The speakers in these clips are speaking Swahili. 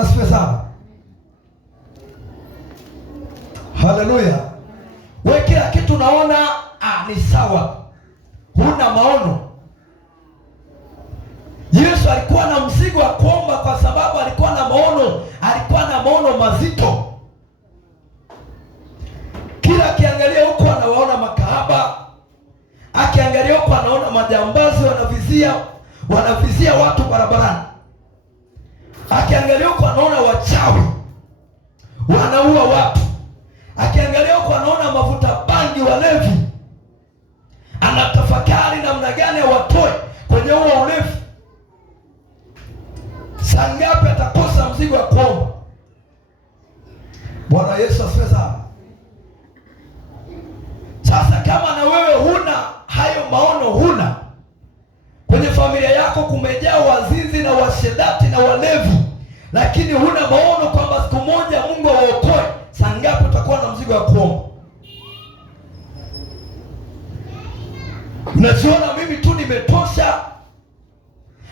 Bwana asifiwe sana. Haleluya. Wewe kila kitu unaona ni sawa, huna maono. Yesu alikuwa na mzigo wa kuomba kwa sababu alikuwa na maono, alikuwa na maono mazito. Kila akiangalia huko anawaona makahaba, akiangalia huko anaona majambazi wanavizia watu barabarani, akiangalia huko anaona wachawi wanaua watu, akiangalia huko anaona mavuta bangi, walevi. Anatafakari namna gani watoe kwenye huo ulevi. Saa ngapi atakosa mzigo wa kuomba? Bwana Yesu asifiwe sana. Sasa kama na wewe huna hayo maono, huna, kwenye familia yako kumejaa wazinzi na washedati na walevi, lakini huna maono kwamba siku moja Mungu awaokoe, saa ngapi utakuwa na mzigo wa kuomba? Unajiona mimi tu nimetosha,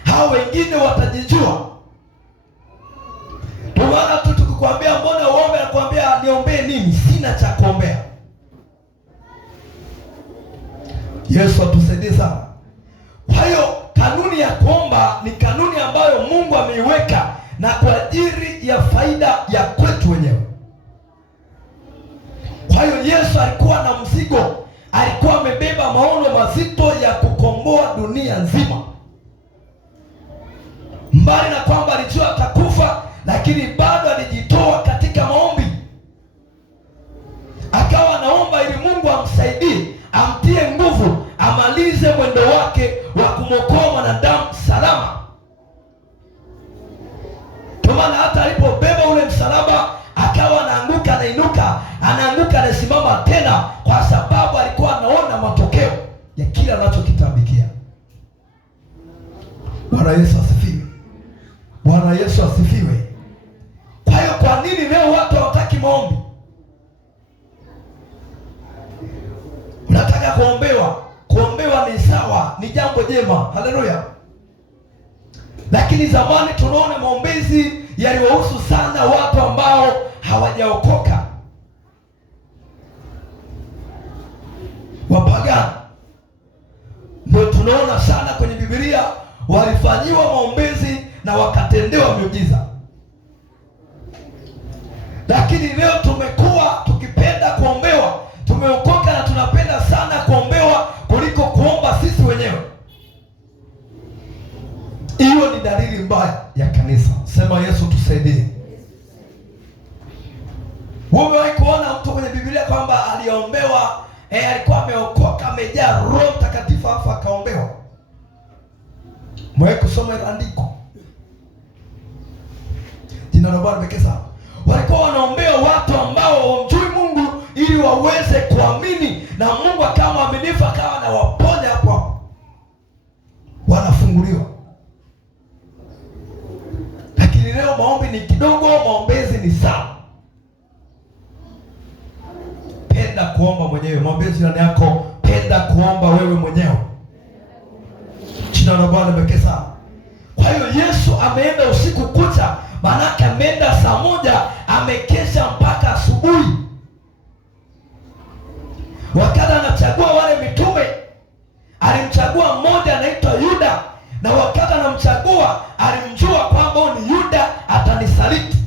hao wengine watajijua. Ndio maana tu tukikwambia mbona uombe, nakwambia niombee nini? Sina cha kuombea. Yesu atusaidie sana. Kwa hiyo kanuni ya kuomba ni kanuni ambayo Mungu ameiweka na kwa ajili ya faida ya kwetu wenyewe. Kwa hiyo Yesu alikuwa na mzigo, alikuwa amebeba maono mazito ya kukomboa dunia nzima. Mbali na kwamba alijua atakufa, lakini bado alijitoa katika maombi. Akawa anaomba ili Mungu amsaidie, amtie nguvu, amalize mwendo wake wa kumwokoa mwanadamu salama. Kwa maana hata alipobeba ule msalaba akawa anaanguka, anainuka, anaanguka, anasimama tena, kwa sababu alikuwa anaona matokeo ya kile anachokitabikia. Bwana Yesu asifiwe. Bwana Yesu asifiwe. Kwa hiyo kwa nini leo watu hawataki maombi? Unataka kuombewa. Kuombewa ni sawa, ni jambo jema. Haleluya. Lakini zamani tunaona maombezi yaliwahusu sana watu ambao hawajaokoka, wapagani. Ndio tunaona sana kwenye Biblia walifanyiwa maombezi na wakatendewa miujiza. Lakini leo tumekuwa tukipenda kuombewa, tumeokoka na tunapenda sana kuombewa kuliko kuomba sisi wenyewe. Hiyo ni dalili mbaya ya kanisa. Sema Yesu tusaidie. Umewahi kuona mtu kwenye Biblia kwamba aliombewa, alikuwa ameokoka, amejaa Roho Mtakatifu afa akaombewa? Mwahi kusoma ile andiko? Jina la Bwana pekee sana. Walikuwa wanaombea watu ambao wamjui Mungu ili waweze kuamini, na Mungu akawa mwaminifu, akawa anawaponya hapo, wanafunguliwa. Lakini leo maombi ni kidogo, maombezi ni sawa. Penda kuomba mwenyewe. Mwambie jirani yako, penda kuomba wewe mwenyewe. Jina la Bwana pekee sana. Kwa hiyo Yesu ameenda usiku kucha, maanake ameenda saa 1, amekesha mpaka asubuhi. Wakati anachagua wale mitume, alimchagua mmoja anaitwa Yuda, na wakati anamchagua alimjua kwamba ni Yuda atanisaliti.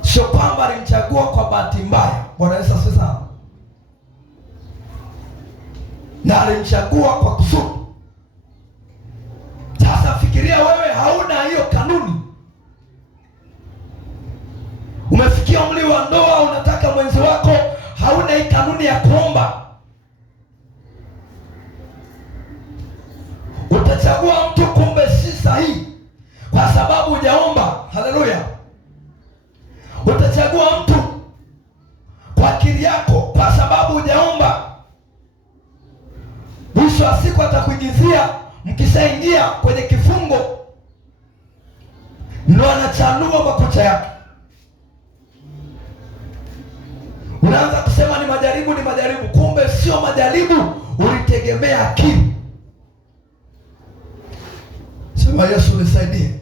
Sio kwamba alimchagua kwa bahati mbaya. Bwana Yesu asifiwe sana. Na alimchagua kwa kusudi. Sasa fikiria wewe hauna hiyo kanuni. Umefikia umri wa ndoa, unataka mwenzi wako, hauna hii kanuni ya kuomba. Utachagua mtu kumbe si sahihi kwa sababu hujaomba. Haleluya. Utachagua mtu kwa akili yako kwa sababu hujaomba. Mwisho wa siku atakuigizia, mkishaingia kwenye kifungo ndio anachanua makucha yake. Unaanza kusema ni majaribu, ni majaribu, kumbe sio majaribu, ulitegemea akili. Sema Yesu nisaidie.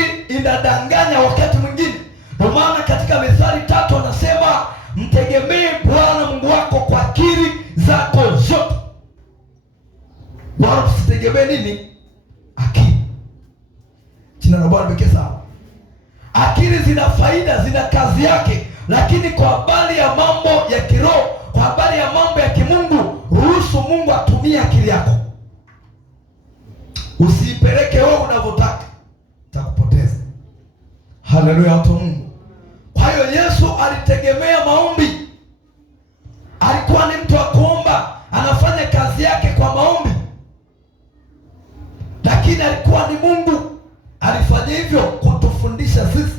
akili inadanganya wakati mwingine. Ndio maana katika Mithali 3 anasema mtegemee Bwana Mungu wako kwa akili zako zote, wala usitegemee nini? Akili. Jina la Bwana pekee sana. Akili zina faida, zina kazi yake, lakini kwa habari ya mambo ya kiroho, kwa habari ya mambo ya kimungu, ruhusu Mungu atumie akili yako. Usiipeleke wewe unavyotaka, itakupoteza. Haleluya, watu wa Mungu. Kwa hiyo Yesu alitegemea maombi. Alikuwa ni mtu wa kuomba, anafanya kazi yake kwa maombi, lakini alikuwa ni Mungu. Alifanya hivyo kutufundisha sisi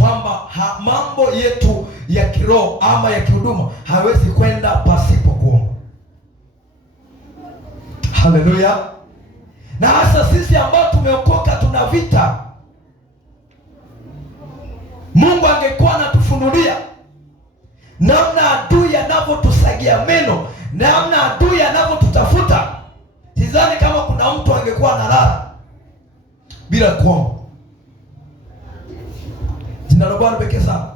kwamba mambo yetu ya kiroho ama ya kihuduma hawezi kwenda pasipo kuomba. Haleluya. Na hasa sisi ambao tumeokoka, tuna vita. Mungu angekuwa anatufunulia namna adui anavyotusagia meno, namna adui anavyotutafuta, sidhani kama kuna mtu angekuwa analala bila kuomba. Jina la Bwana pekee sana.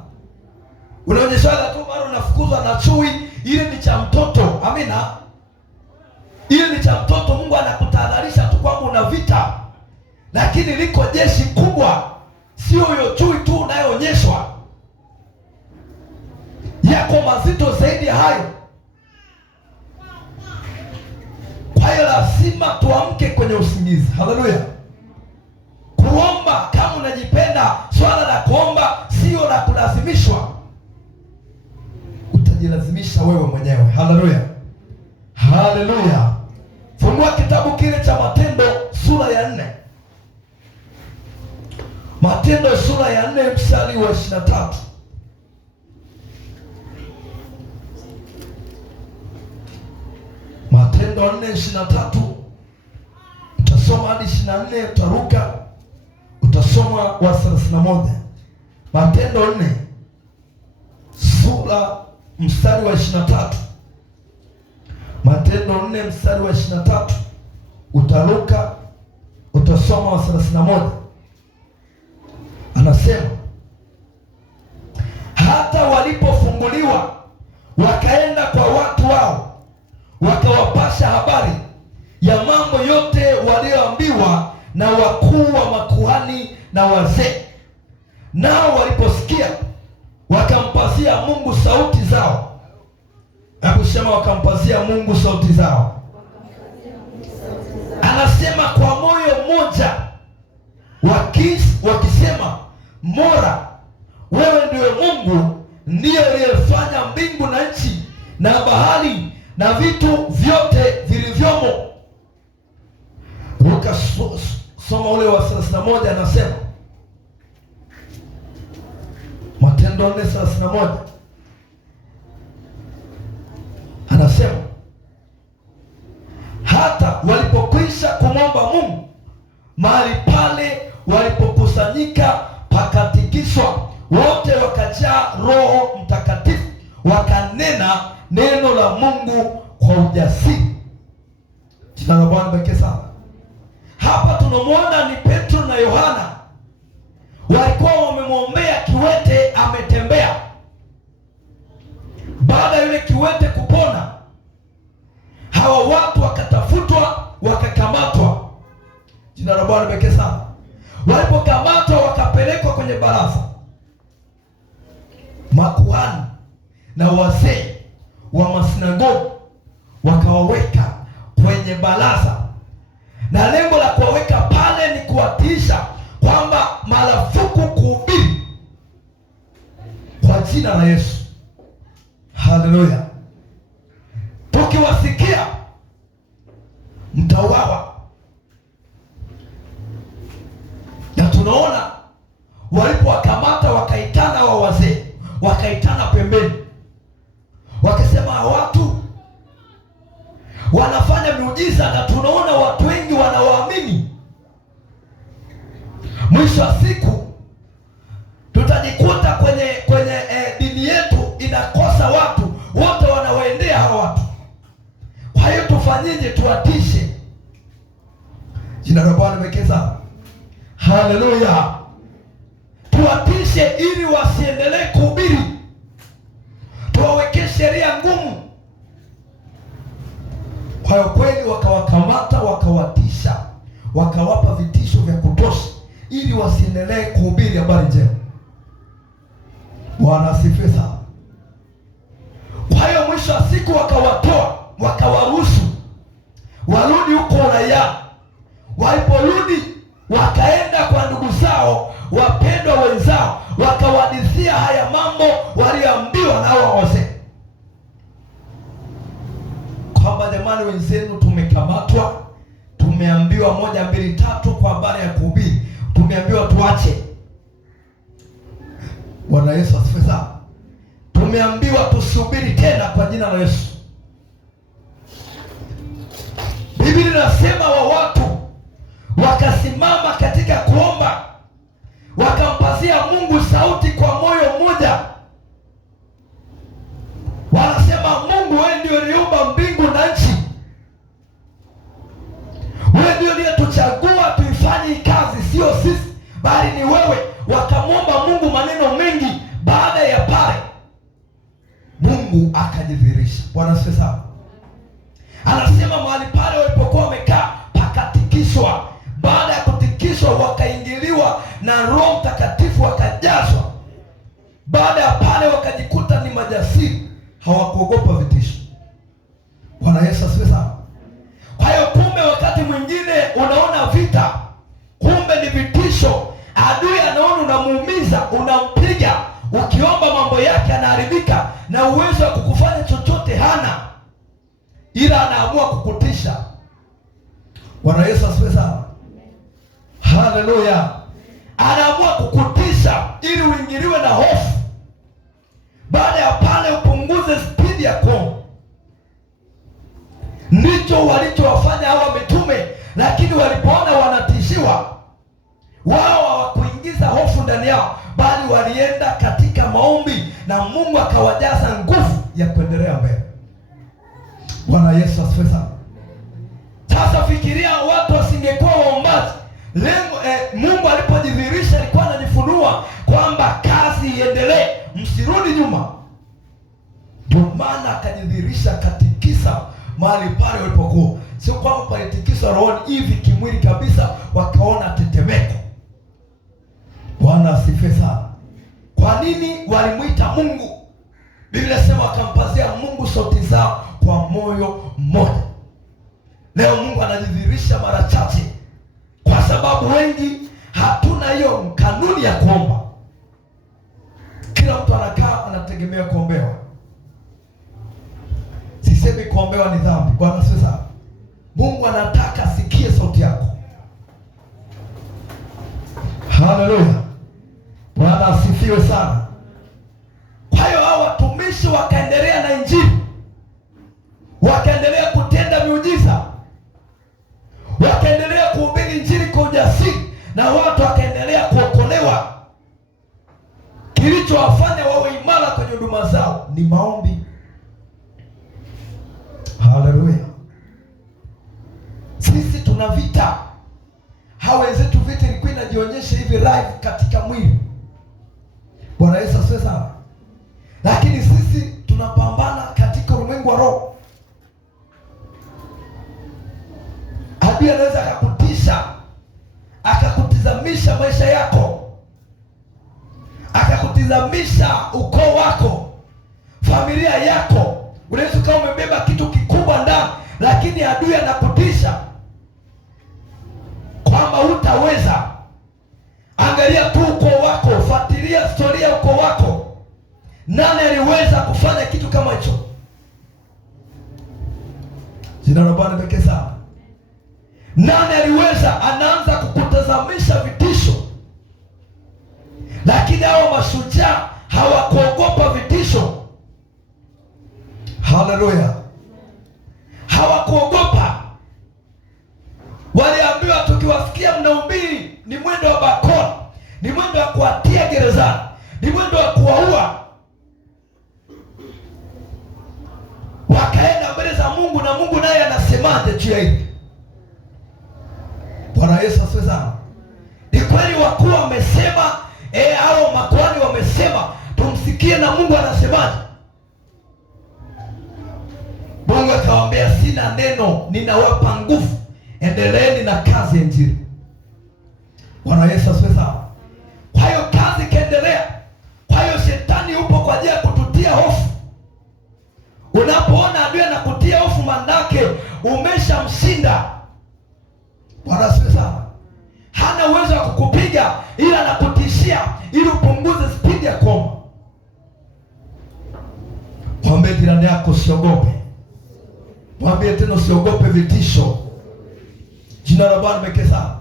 Unaonyeshaga tu mara unafukuzwa na chui, ile ni cha mtoto. Amina. Ile ni cha mtoto. Mungu anakutahadharisha tu kwamba una vita, lakini liko jeshi kubwa. Sio hiyo chui tu unayoonyeshwa, yako mazito zaidi ya hayo. Kwa hiyo lazima tuamke kwenye usingizi. Haleluya. Kuomba kama unajipenda, swala la kuomba sio la kulazimishwa. Utajilazimisha wewe mwenyewe. Haleluya. Haleluya. Fungua kitabu kile cha Matendo sura ya 4. Matendo sura ya 4 mstari wa 23. Matendo 4:23. Utasoma hadi 24, utaruka utasoma wa 31. Matendo 4 sura mstari wa 23. Matendo 4 mstari wa 23, utaruka utasoma wa 31. Anasema hata walipofunguliwa wakaenda kwa watu wao, wakawapasha habari ya mambo yote walioambiwa na wakuu wa makuhani na wazee. Nao waliposikia wakampazia Mungu sauti zao. Hebu sema, wakampazia Mungu sauti zao. Anasema kwa moyo mmoja wakisema, Mola, wewe ndiwe Mungu, ndiye aliyefanya mbingu na nchi na bahari na vitu vyote vilivyomo. Luka soma ule wa 31, anasema Matendo 4:31, anasema hata walipokwisha kumwomba Mungu, mahali pale walipokusanyika pakatikiswa, wote wakajaa Roho Mtakatifu, wakanena neno la Mungu kwa ujasiri. Jina la Bwana pekee sana. Hapa tunamwona ni Petro na Yohana, walikuwa wamemwombea kiwete ametembea. Baada ya yule kiwete kupona, hawa watu wakatafutwa, wakakamatwa. Jina la Bwana pekee sana. Walipokamatwa wakapelekwa kwenye baraza. Makuhani na wazee wa masinagogi wakawaweka kwenye baraza, na lengo la kuwaweka pale ni kuwatiisha kwamba marufuku kuhubiri kwa jina la Yesu. Haleluya. Tukiwasikia mtauawa. Na tunaona walipowakamata wakaitana wa wazee, wakaitana pembeni, wakasema watu wanafanya miujiza na tunaona watu wengi wanawaamini. Mwisho wa siku tutajikuta kwenye dini yetu inakosa watu, wote wanawaendea hawa watu. Kwa hiyo tufanyeje? Tuwatishe. Jina la Bwana pekee sana. Haleluya. tuwatishe ili wasiendelee kuhubiri, tuwawekee sheria ngumu. Kwa hiyo kweli wakawakamata, wakawatisha, wakawapa vitisho vya kutosha ili wasiendelee kuhubiri habari njema. Bwana asifiwe sana. Kwa hiyo mwisho wa siku wakawatoa, wakawaruhusu warudi huko Ulaya. Waliporudi wakaenda kwa ndugu zao wapendwa wenzao, wakawadithia haya mambo waliambiwa na hao wazee, kwamba jamani, wenzenu tumekamatwa, tumeambiwa 1, 2, 3 kwa habari ya kuhubiri, tumeambiwa tuache. Bwana Yesu asifiwe sana. Tumeambiwa tusubiri tena kwa jina la Yesu. Biblia inasema watu wakasimama katika kuomba, wakampazia Mungu sauti kwa moyo mmoja. Wanasema, Mungu, wewe ndio uliumba mbingu na nchi, wewe ndio uliyetuchagua tuifanye kazi, sio sisi bali ni wewe. Wakamwomba Mungu maneno mengi. Baada ya pale Mungu akajidhihirisha. Bwana asifiwe sana. Anasema mahali pale walipokuwa wamekaa pakatikiswa. Baada ya kutikiswa wakaingiliwa na Roho Mtakatifu, wakajazwa. Baada ya pale wakajikuta ni majasiri, hawakuogopa vitisho. Bwana Yesu asifiwe sana. Kwa hiyo kumbe wakati mwingine unaona vita, kumbe ni vitisho. Adui anaona unamuumiza, unampiga, ukiomba mambo yake anaharibika, na uwezo wa kukufanya chochote hana, ila anaamua kukutisha. Bwana Yesu asifiwe sana. Haleluya. Anaamua kukutisha ili uingiliwe na hofu. Baada ya pale upunguze spidi ya kuomba. Ndicho walichowafanya hawa mitume, lakini walipoona wanatishiwa, wao hawakuingiza hofu ndani yao, bali walienda katika maombi na Mungu akawajaza nguvu ya kuendelea mbele. Bwana Yesu asifiwe sana. Sasa fikiria watu wasingekuwa waombaji. Lengo Mungu alipojidhihirisha alikuwa anajifunua kwamba kazi iendelee, msirudi nyuma. Ndio maana akajidhihirisha, akatikisa mahali pale walipokuwa. Sio kwamba palitikisa rohoni hivi, kimwili kabisa wakaona tetemeko. Bwana asifiwe sana. Kwa nini walimwita Mungu? Biblia inasema wakampazia Mungu sauti zao kwa moyo mmoja. Leo Mungu anajidhihirisha mara chache, kwa sababu wengi hatuna hiyo kanuni ya kuomba. Kila mtu anakaa anategemea kuombewa. Sisemi kuombewa ni dhambi. Bwana asifiwe sana. Mungu anataka asikie sauti yako. Haleluya. Bwana asifiwe sana. Kwa hiyo hao watumishi wakaendelea na Injili, wakaendelea kutenda miujiza, wakaendelea kuhubiri Injili kwa ujasiri, na watu wakaendelea kuokolewa. Kilichowafanya wawe imara kwenye huduma zao ni maombi. Haleluya. Sisi tuna vita. Hao wenzetu vita ilikuwa inajionyesha hivi live katika mwili. Bwana Yesu asifiwe sana. Lakini sisi tunapambana katika ulimwengu wa roho. Adui anaweza akakutisha, akakutizamisha maisha yako, akakutizamisha ukoo wako, familia yako. Unaweza kama umebeba kitu kikubwa ndani, lakini adui anakutisha kwamba hutaweza. Angalia tu ukoo wako, fuatilia historia ya ukoo wako. Nani aliweza kufanya kitu kama hicho? Jina la Bwana pekee sana. Nani aliweza? Anaanza kukutazamisha vitisho. Lakini hao mashujaa hawakuogopa vitisho. Haleluya. Hawakuogopa. Waliambiwa, tukiwasikia mnahubiri ni mwendo wa bakora, ni mwendo wa kuwatia gerezani, ni mwendo wa kuwaua. Wakaenda mbele za Mungu, na Mungu naye anasemaje juu ya hili? Bwana Yesu asifiwe sana. Ni kweli wakuu wamesema hao makuhani wamesema tumsikie na Mungu anasemaje. Mungu akawaambia, sina neno, ninawapa nguvu, endeleeni na kazi ya Injili. Bwana Yesu asifiwe sana. Kwa hiyo kazi ikaendelea. Kwa hiyo shetani yupo kwa ajili ya kututia hofu. Unapoona adui anakutia hofu, mandake umeshamshinda. Bwana asifiwe sana. Hana uwezo wa kukupiga, ila anakutishia ili upunguze spidi ya kuomba. Mwambie jirani yako usiogope. Mwambie tena usiogope vitisho. Jina la Bwana limetukuka sana.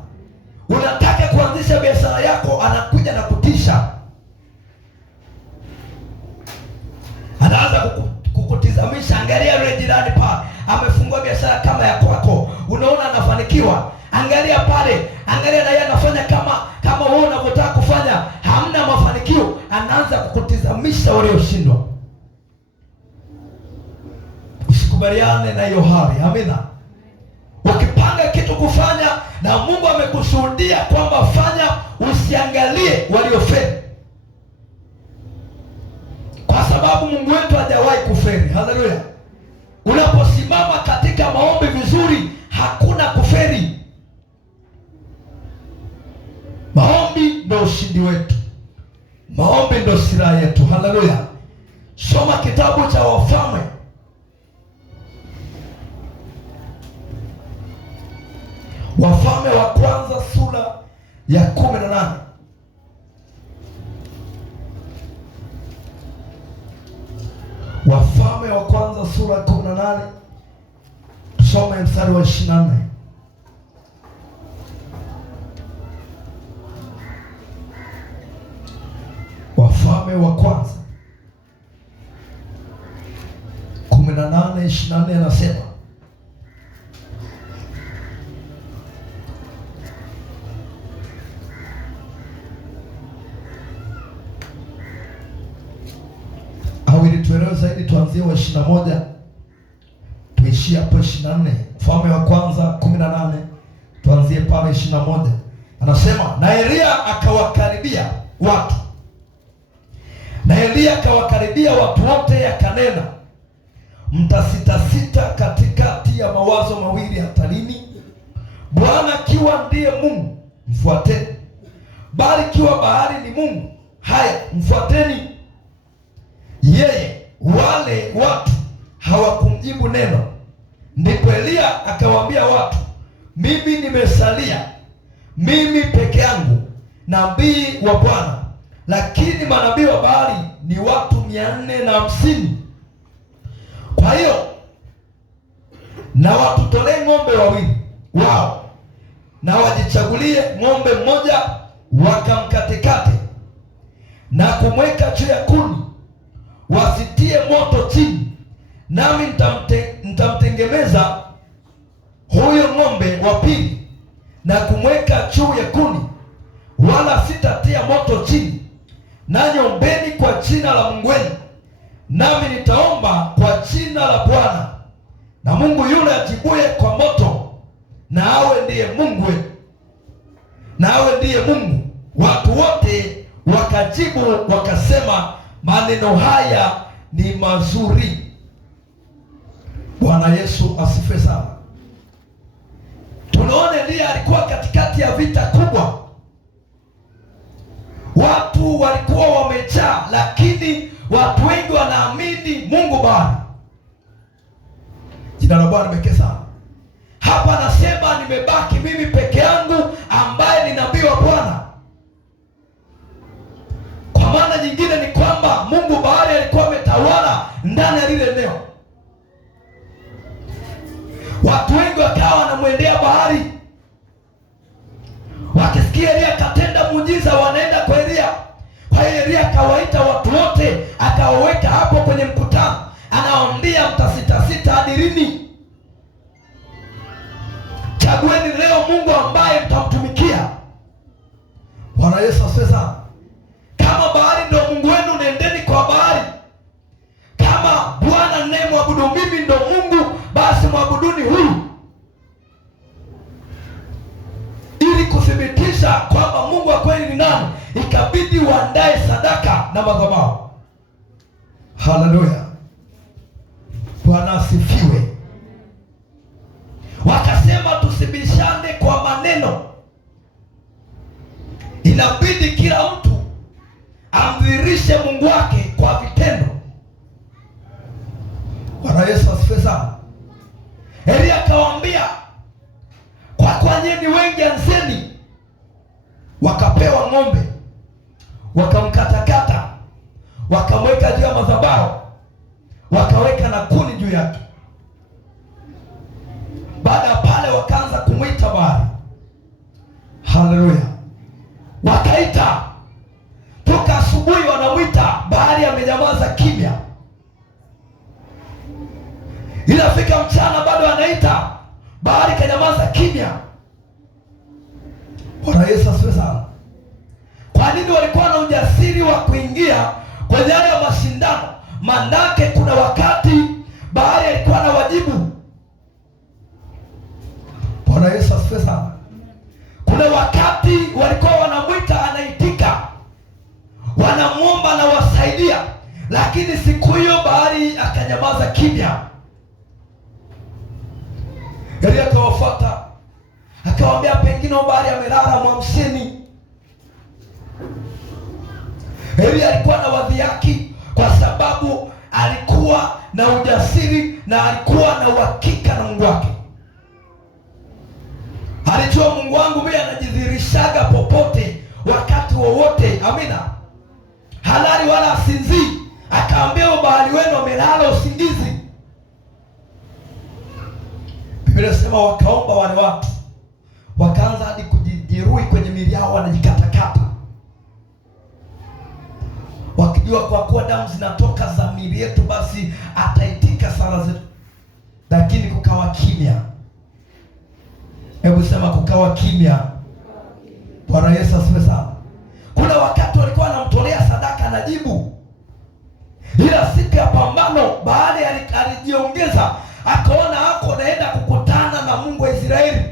Unataka kuanzisha biashara yako, anakuja na kutisha. Anaanza kukutizamisha, angalia yule jirani pale, amefungua biashara kama ya kwako. Unaona anafanikiwa. Angalia pale, angalia na yeye anafanya kama wewe unavyotaka kufanya, hamna mafanikio. Anaanza kukutizamisha walioshindwa. Usikubaliane na hiyo hali. Amina. Ukipanga kitu kufanya na Mungu amekushuhudia kwamba fanya, usiangalie waliofeli, kwa sababu Mungu wetu hajawahi kufeli. Haleluya. Unaposimama katika maombi vizuri, hakuna kufeli. Maombi ndio ushindi wetu. Maombi ndio silaha yetu. Haleluya. Soma kitabu cha Wafalme. Wafalme wa kwanza sura ya 18. Wafalme wa kwanza sura ya 18. Tusome mstari wa 24. Wafalme wa kwanza 18:24 anasema, ili tuelewe zaidi tuanzie wa 21 tuishie hapo 24. Mfalme wa kwanza 18 tuanzie pale 21. Anasema, na Elia akawakaribia watu. Na Elia akawakaribia watu wote, akanena, mtasitasita katikati ya mawazo mawili hatarini. Bwana akiwa ndiye Mungu, mfuateni; bali ikiwa Baali ni mungu, haya mfuateni yeye. Wale watu hawakumjibu neno. Ndipo Elia akawaambia watu, mimi nimesalia mimi peke yangu nabii wa Bwana, lakini manabii wa Baali ni watu 450. Kwa hiyo na watutolee ng'ombe wawili wao, na wajichagulie ng'ombe mmoja, wakamkatekate na kumweka juu ya kuni, wasitie moto chini, nami nitamtengeneza huyo ng'ombe wa pili na kumweka juu ya kuni, wala sitatia moto chini. Nanyi ombeni kwa jina la Mungu wenu, nami nitaomba kwa jina la Bwana, na Mungu yule ajibuye kwa moto, na awe ndiye Mungu wenu, na awe ndiye Mungu. Watu wote wakajibu wakasema, maneno haya ni mazuri. Bwana Yesu asifiwe sana. Tunaona Elia alikuwa katikati ya vita kubwa. Watu walikuwa wamejaa, lakini watu wengi wanaamini Mungu Baali. Jina la Bwana limetukuka sana. Hapa anasema nimebaki mimi peke yangu ambaye ni nabii wa Bwana. Kwa maana nyingine ni kwamba Mungu Baali alikuwa ametawala ndani ya lile eneo. Watu wengi wakawa wanamwendea Baali. Wakisikia Elia katenda muujiza, wanaenda kwa Elia. Kwa hiyo Elia akawaita watu wote, akawaweka hapo kwenye mkutano. Anawaambia, mtasitasita hadi lini? Chagueni leo Mungu ambaye mtamtumikia. Bwana Yesu asifiwe sana. Kama Baali ndio Mungu wenu, nendeni kwa Baali. Kama Bwana ninayemwabudu mimi ndio Mungu, basi mwabuduni huyu, ili kuthibitisha kwamba Mungu wa kweli ni nani. Bethlehem, ikabidi waandae sadaka na madhabahu. Haleluya, Bwana asifiwe. Wakasema tusibishane kwa maneno, inabidi kila mtu amdhihirishe Mungu wake kwa vitendo. Bwana Yesu asifiwe sana. Elia akawaambia, kwa nyinyi wengi anzeni. Wakapewa ng'ombe, wakamkatakata, wakamweka juu ya madhabahu, wakaweka na kuni juu yake. Baada ya pale wakaanza kumwita Baali. Haleluya. Wakaita toka asubuhi, wanamwita Baali, amenyamaza kimya. Inafika mchana bado anaita Baali, kanyamaza kimya. Bwana Yesu asifiwe sana. Kwa nini walikuwa na ujasiri wa kuingia kwenye haya mashindano? Manake kuna wakati Baali alikuwa na wajibu. Bwana Yesu asifiwe sana. Kuna wakati walikuwa wanamwita, anaitika, wanamwomba na wasaidia, lakini siku hiyo Baali akanyamaza kimya. Elia akawafuata, akawaambia, pengine Baali amelala, mwamsheni. Elia alikuwa na wadhihaki kwa sababu alikuwa na ujasiri na alikuwa na uhakika na Mungu wake. Alijua Mungu wangu mimi anajidhihirishaga popote, wakati wowote. Amina. Halali wala asinzii. Akaambia Baali wenu amelala usingizi. Biblia inasema wakaomba wale watu, wakaanza hadi kujijeruhi kwenye miili yao, wanajikatakata, wakijua kwa kuwa damu zinatoka za miili yetu basi ataitika sala zetu. Lakini kukawa kimya. Hebu sema kukawa kimya. Bwana Yesu asifiwe sana. Kuna wakati walikuwa wanamtolea sadaka na jibu, ila siku ya pambano Baali alijiongeza, akaona hako naenda kukutana na Mungu wa Israeli,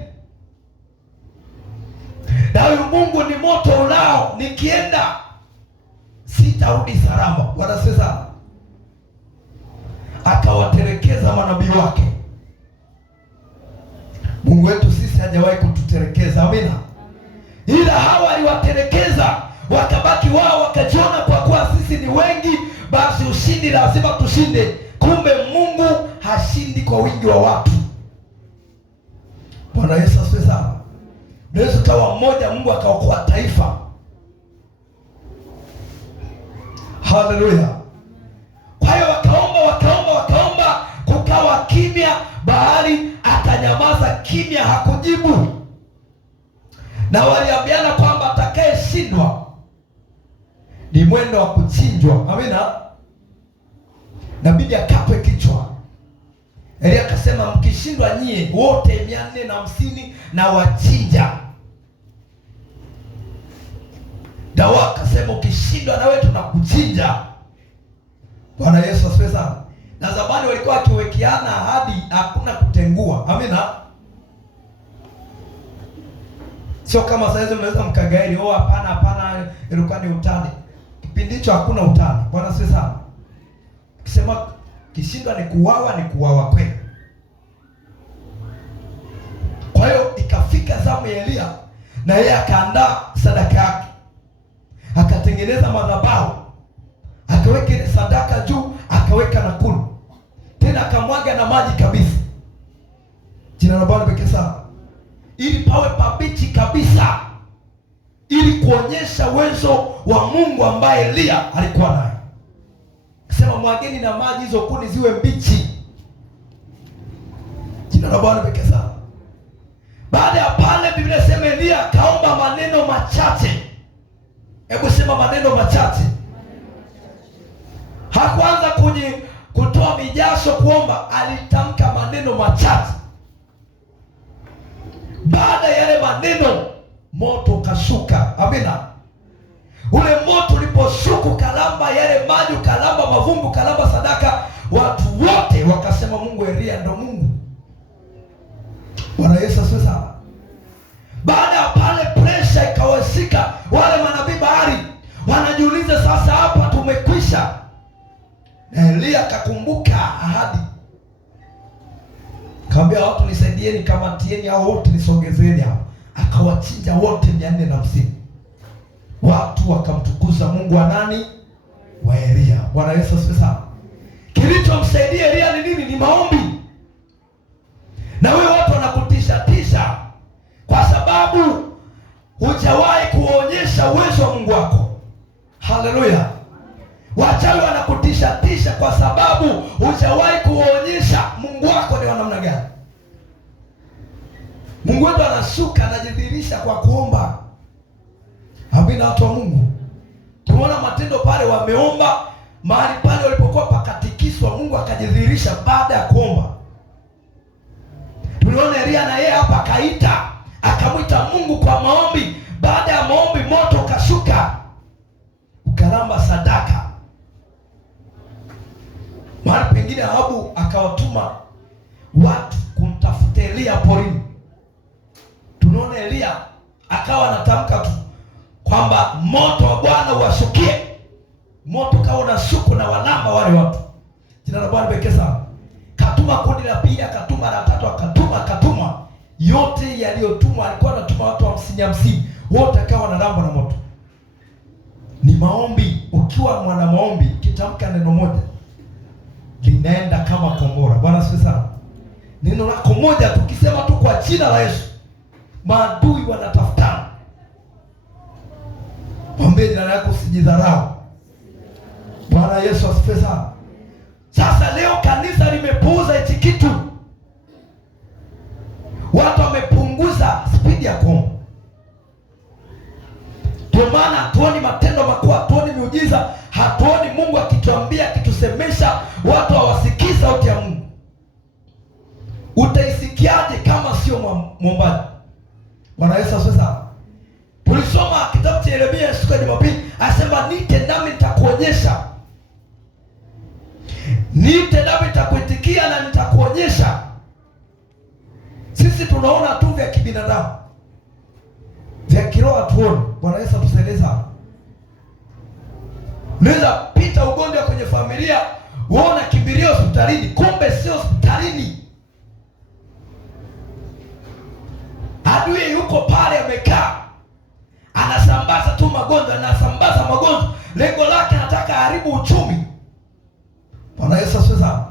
na huyu Mungu ni moto ulao, nikienda sitarudi salama. Bwana asifiwe sana. Akawaterekeza manabii wake. Mungu wetu sisi hajawahi kututerekeza. Amina. Ila hawa aliwaterekeza, wakabaki wao, wakajiona kwa kuwa sisi ni wengi basi ushindi lazima tushinde. Kumbe Mungu hashindi kwa wingi wa watu. Bwana Yesu asifiwe sana. Yesu kawa mmoja, Mungu akaokoa taifa. Haleluya. Kwa hiyo wakaomba, kukawa kimya. Baali akanyamaza kimya, hakujibu. Na waliambiana kwamba atakayeshindwa ni mwendo wa kuchinjwa. Amina. Nabidi akatwe kichwa. Elia akasema, mkishindwa nyie wote 450 na wachinja. Dawa akasema, ukishindwa na wewe tunakuchinja. Bwana Yesu asifiwe sana. Na zamani walikuwa wakiwekeana ahadi, hakuna kutengua. Amina. Sio kama sasa hivi mnaweza mkagairi, hapana, ilikuwa ni utani. Kipindi hicho hakuna utani. Bwana asifiwe sana. Ukisema kishindwa ni kuuawa kweli. Kwa hiyo ikafika zamu ya Elia, na yeye akaandaa sadaka yake, akatengeneza madhabahu, akaweka ile sadaka juu, akaweka na kuni, tena akamwaga na maji kabisa. Jina la Bwana pekee sana, ili pawe pabichi kabisa, ili kuonyesha uwezo wa Mungu ambaye Elia alikuwa naye. Sema, mwageni na maji, hizo kuni ziwe mbichi. Jina la Bwana pekee sana. Baada ya pale, Biblia inasema Elia akaomba maneno machache. Hebu sema maneno machache. Hakuanza kutoa mijasho kuomba, alitamka maneno machache. Baada ya yale maneno, moto ukashuka. Amina. Ule moto uliposhuka, ukalamba yale maji, ukalamba mavumbi, ukalamba sadaka, watu wote wakasema Mungu Elia ndo Mungu. Bwana Yesu asifiwe sana. Baada ya pale, pressure ikawashika wale manabii. Akauliza, sasa hapa tumekwisha. Na Elia akakumbuka ahadi, akamwambia watu, nisaidieni, kamatieni hao wote, nisogezeni hao. Akawachinja wote 450. Watu wakamtukuza Mungu wa nani? Wa Elia. Bwana Yesu asifiwe sana. Kilichomsaidia Elia ni nini? Ni maombi. Na wewe watu wanakutisha kwa sababu hujawahi kuonyesha uwezo wa Mungu wako. Haleluya. Wachawi wanakutisha kwa sababu hujawahi kuonyesha Mungu wako ni wa namna gani. Mungu wetu anashuka, anajidhihirisha kwa kuomba. Amina, watu wa Mungu. Tumeona matendo pale, wameomba mahali pale walipokuwa pakatikiswa, Mungu akajidhihirisha baada ya kuomba. Tuliona Elia na yeye hapa akamwita Mungu kwa maombi. Baada ya maombi, moto ukashuka ukalamba sadaka. Mahali pengine Ahabu akawatuma watu kumtafuta Elia porini. Tunaona Elia akawa anatamka tu kwamba moto wa Bwana uwashukie. Moto kawa unashuka na walamba wale watu. Jina la Bwana libarikiwe sana. Katuma kundi la pili, akatuma la tatu, akatuma. Yote yaliyotumwa, alikuwa anatuma watu 50, wote akawa wanalamba na moto. Ni maombi. Ukiwa mwana maombi, kitamka neno moja linaenda kama kombora. Bwana asifiwe sana. Neno lako moja tukisema tu kwa jina la Yesu, maadui wanatafutana. Mwambie jina lako, usijidharau. Bwana Yesu asifiwe sana. Sasa leo kanisa limepuuza hichi kitu. Watu wamepunguza spidi ya kuomba. Ndio maana hatuoni matendo makuu, hatuoni miujiza, hatuoni Mungu akituambia, akitusemesha, watu hawasikii sauti ya Mungu. Utaisikiaje kama sio mwombaji? Bwana Yesu asifiwe sana. Tulisoma kitabu cha Yeremia siku ya Jumapili, asema niite nami nitakuonyesha. Niite nami nitakuitikia na nitakuonyesha. Sisi tunaona tu vya kibinadamu, vya kiroho hatuoni. Bwana Yesu atusaidie sana. Unaweza pita ugonjwa kwenye familia, uona kimbilio hospitalini, kumbe sio hospitalini. Adui yuko pale amekaa, anasambaza tu magonjwa, anasambaza magonjwa. Lengo lake anataka haribu uchumi. Bwana Yesu asifiwe sana.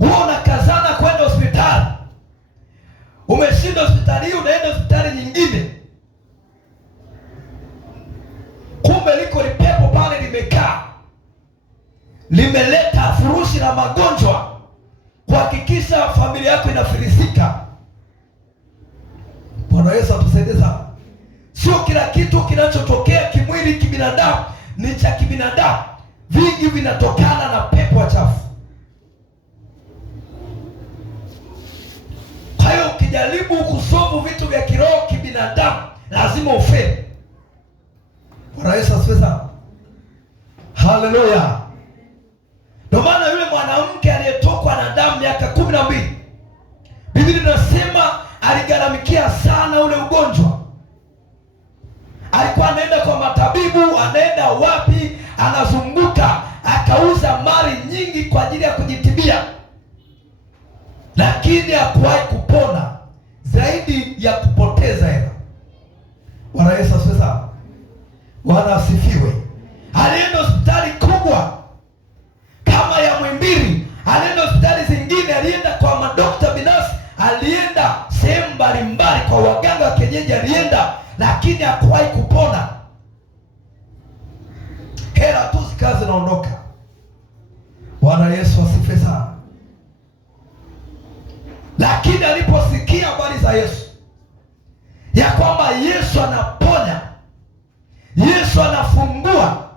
Wewe unakazana kwenda hospitali, umeshinda hospitali hii, unaenda hospitali nyingine, kumbe liko lipepo pale limekaa, limeleta furushi la magonjwa kuhakikisha familia yako inafilisika. Bwana Yesu atusaidie sana. Sio kila kitu kinachotokea kimwili, kibinadamu ni cha kibinadamu. Vingi vinatokana na pepo wachafu. Kwa hiyo ukijaribu kusolve vitu vya kiroho kibinadamu, lazima ufeli. Bwana Yesu asifiwe sana. Haleluya. Ndio maana yule mwanamke aliyetokwa na damu miaka 12, Biblia inasema aligharamikia sana ule ugonjwa. Alikuwa anaenda kwa matabibu, anaenda wapi, anazunguka, akauza mali nyingi kwa ajili ya kujitibia, lakini hakuwahi kupona, zaidi ya kupoteza hela. Bwana Yesu asifiwe sana. Bwana asifiwe. Alienda hospitali kubwa kama ya Muhimbili, alienda hospitali zingine, alienda kwa madokta binafsi, alienda sehemu mbalimbali kwa waganga wa kienyeji, alienda, lakini hakuwahi kupona. Hela tu zikawa zinaondoka. Bwana Yesu asifiwe sana. Lakini aliposikia habari za Yesu, ya kwamba Yesu anaponya, Yesu anafungua,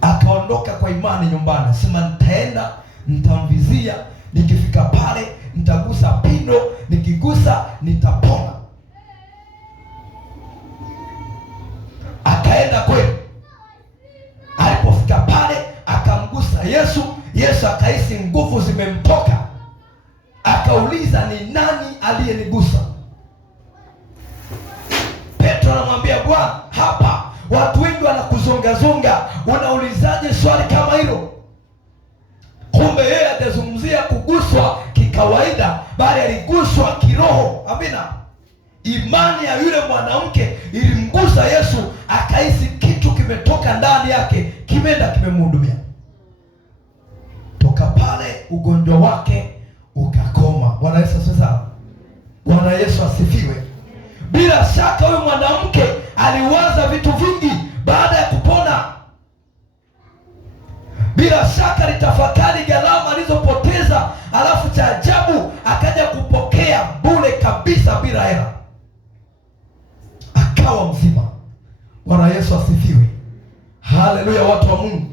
akaondoka kwa imani nyumbani. Sema nitaenda, nitamvizia, nikifika pale nitagusa pindo, nikigusa nitapona. Akaenda kweli. Alipofika pale akamgusa Yesu, Yesu akahisi nguvu zimemtoka. Akauliza, ni nani aliyenigusa? Petro anamwambia, Bwana, hapa watu wengi unazongazonga, unaulizaje swali kama hilo? Kumbe yeye hajazungumzia kuguswa kikawaida, bali aliguswa kiroho. Amina. Imani ya yule mwanamke ilimgusa Yesu, akahisi kitu kimetoka ndani yake, kimeenda kimemhudumia. Toka pale ugonjwa wake ukakoma. Bwana Yesu asifiwe. Bwana Yesu asifiwe. Bila shaka huyu mwanamke aliwaza vitu vingi baada ya kupona. Bila shaka alitafakari gharama alizopoteza, alafu cha ajabu akaja kupokea bure kabisa bila hela, akawa mzima. Bwana Yesu asifiwe. Haleluya, watu wa Mungu.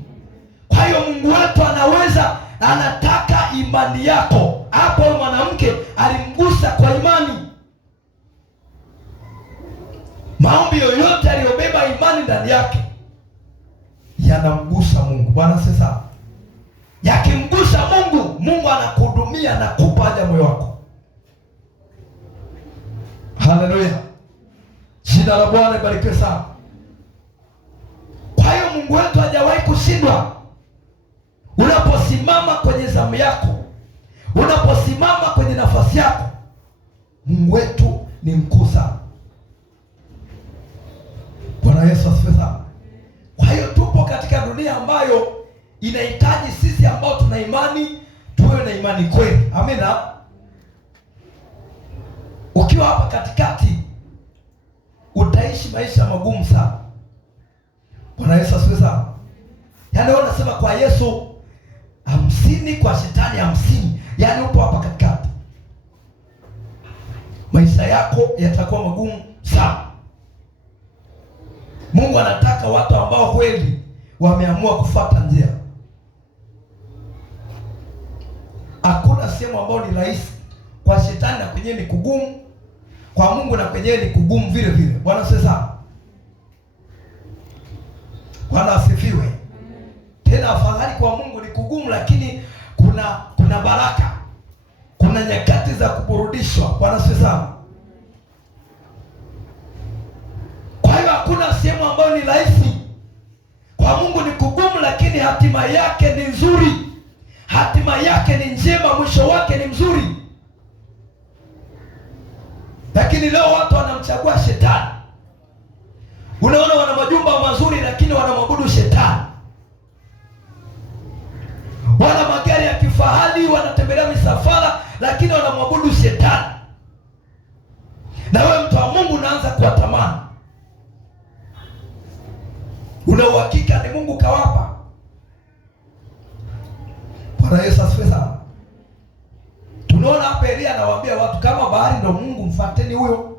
Kwa hiyo Mungu wetu anaweza, anataka imani yako. Hapo mwanamke alimgusa kwa imani. Maombi yoyote aliyobeba imani ndani yake yanamgusa Mungu. Bwana sasa, yakimgusa Mungu, Mungu anakuhudumia na kupa haja moyo wako. Haleluya, jina la Bwana libarikiwe sana. Kwa hiyo Mungu wetu hajawahi kushindwa. Unaposimama kwenye zamu yako, unaposimama kwenye nafasi yako, Mungu wetu ni mkuu sana. Bwana Yesu asifiwe sana. Kwa hiyo tupo katika dunia ambayo inahitaji sisi ambao tuna imani tuwe na imani kweli. Amina. Ukiwa hapa katikati utaishi maisha magumu sana. Bwana Yesu asifiwe sana. Yaani wewe unasema kwa Yesu 50, kwa shetani 50. Yaani upo hapa katikati, maisha yako yatakuwa magumu sana. Mungu anataka watu ambao kweli wameamua kufuata njia. Hakuna sehemu ambayo ni rahisi. Kwa shetani na kwenyewe ni kugumu, kwa Mungu na kwenyewe ni kugumu vile vile. Bwana asifiwe. Bwana asifiwe. Tena afadhali kwa Mungu ni kugumu, lakini kuna baraka, kuna nyakati za kuburudishwa. Bwana asifiwe. Kwa hiyo hakuna sehemu ambayo ni rahisi. Kwa Mungu ni kugumu, lakini hatima yake ni nzuri, hatima yake ni njema, mwisho wake ni mzuri. Lakini leo watu wanamchagua shetani. Unaona wana majumba mazuri, lakini wanamwabudu shetani. Wana magari ya kifahari, wanatembelea misafara, lakini wanamwabudu shetani. Na wewe mtu wa Mungu unaanza kuwatamani. Una uhakika ni Mungu kawapa? Bwana Yesu asifiwe sana. Tunaona hapa Elia anawaambia watu, kama bahari ndio Mungu, mfuateni huyo.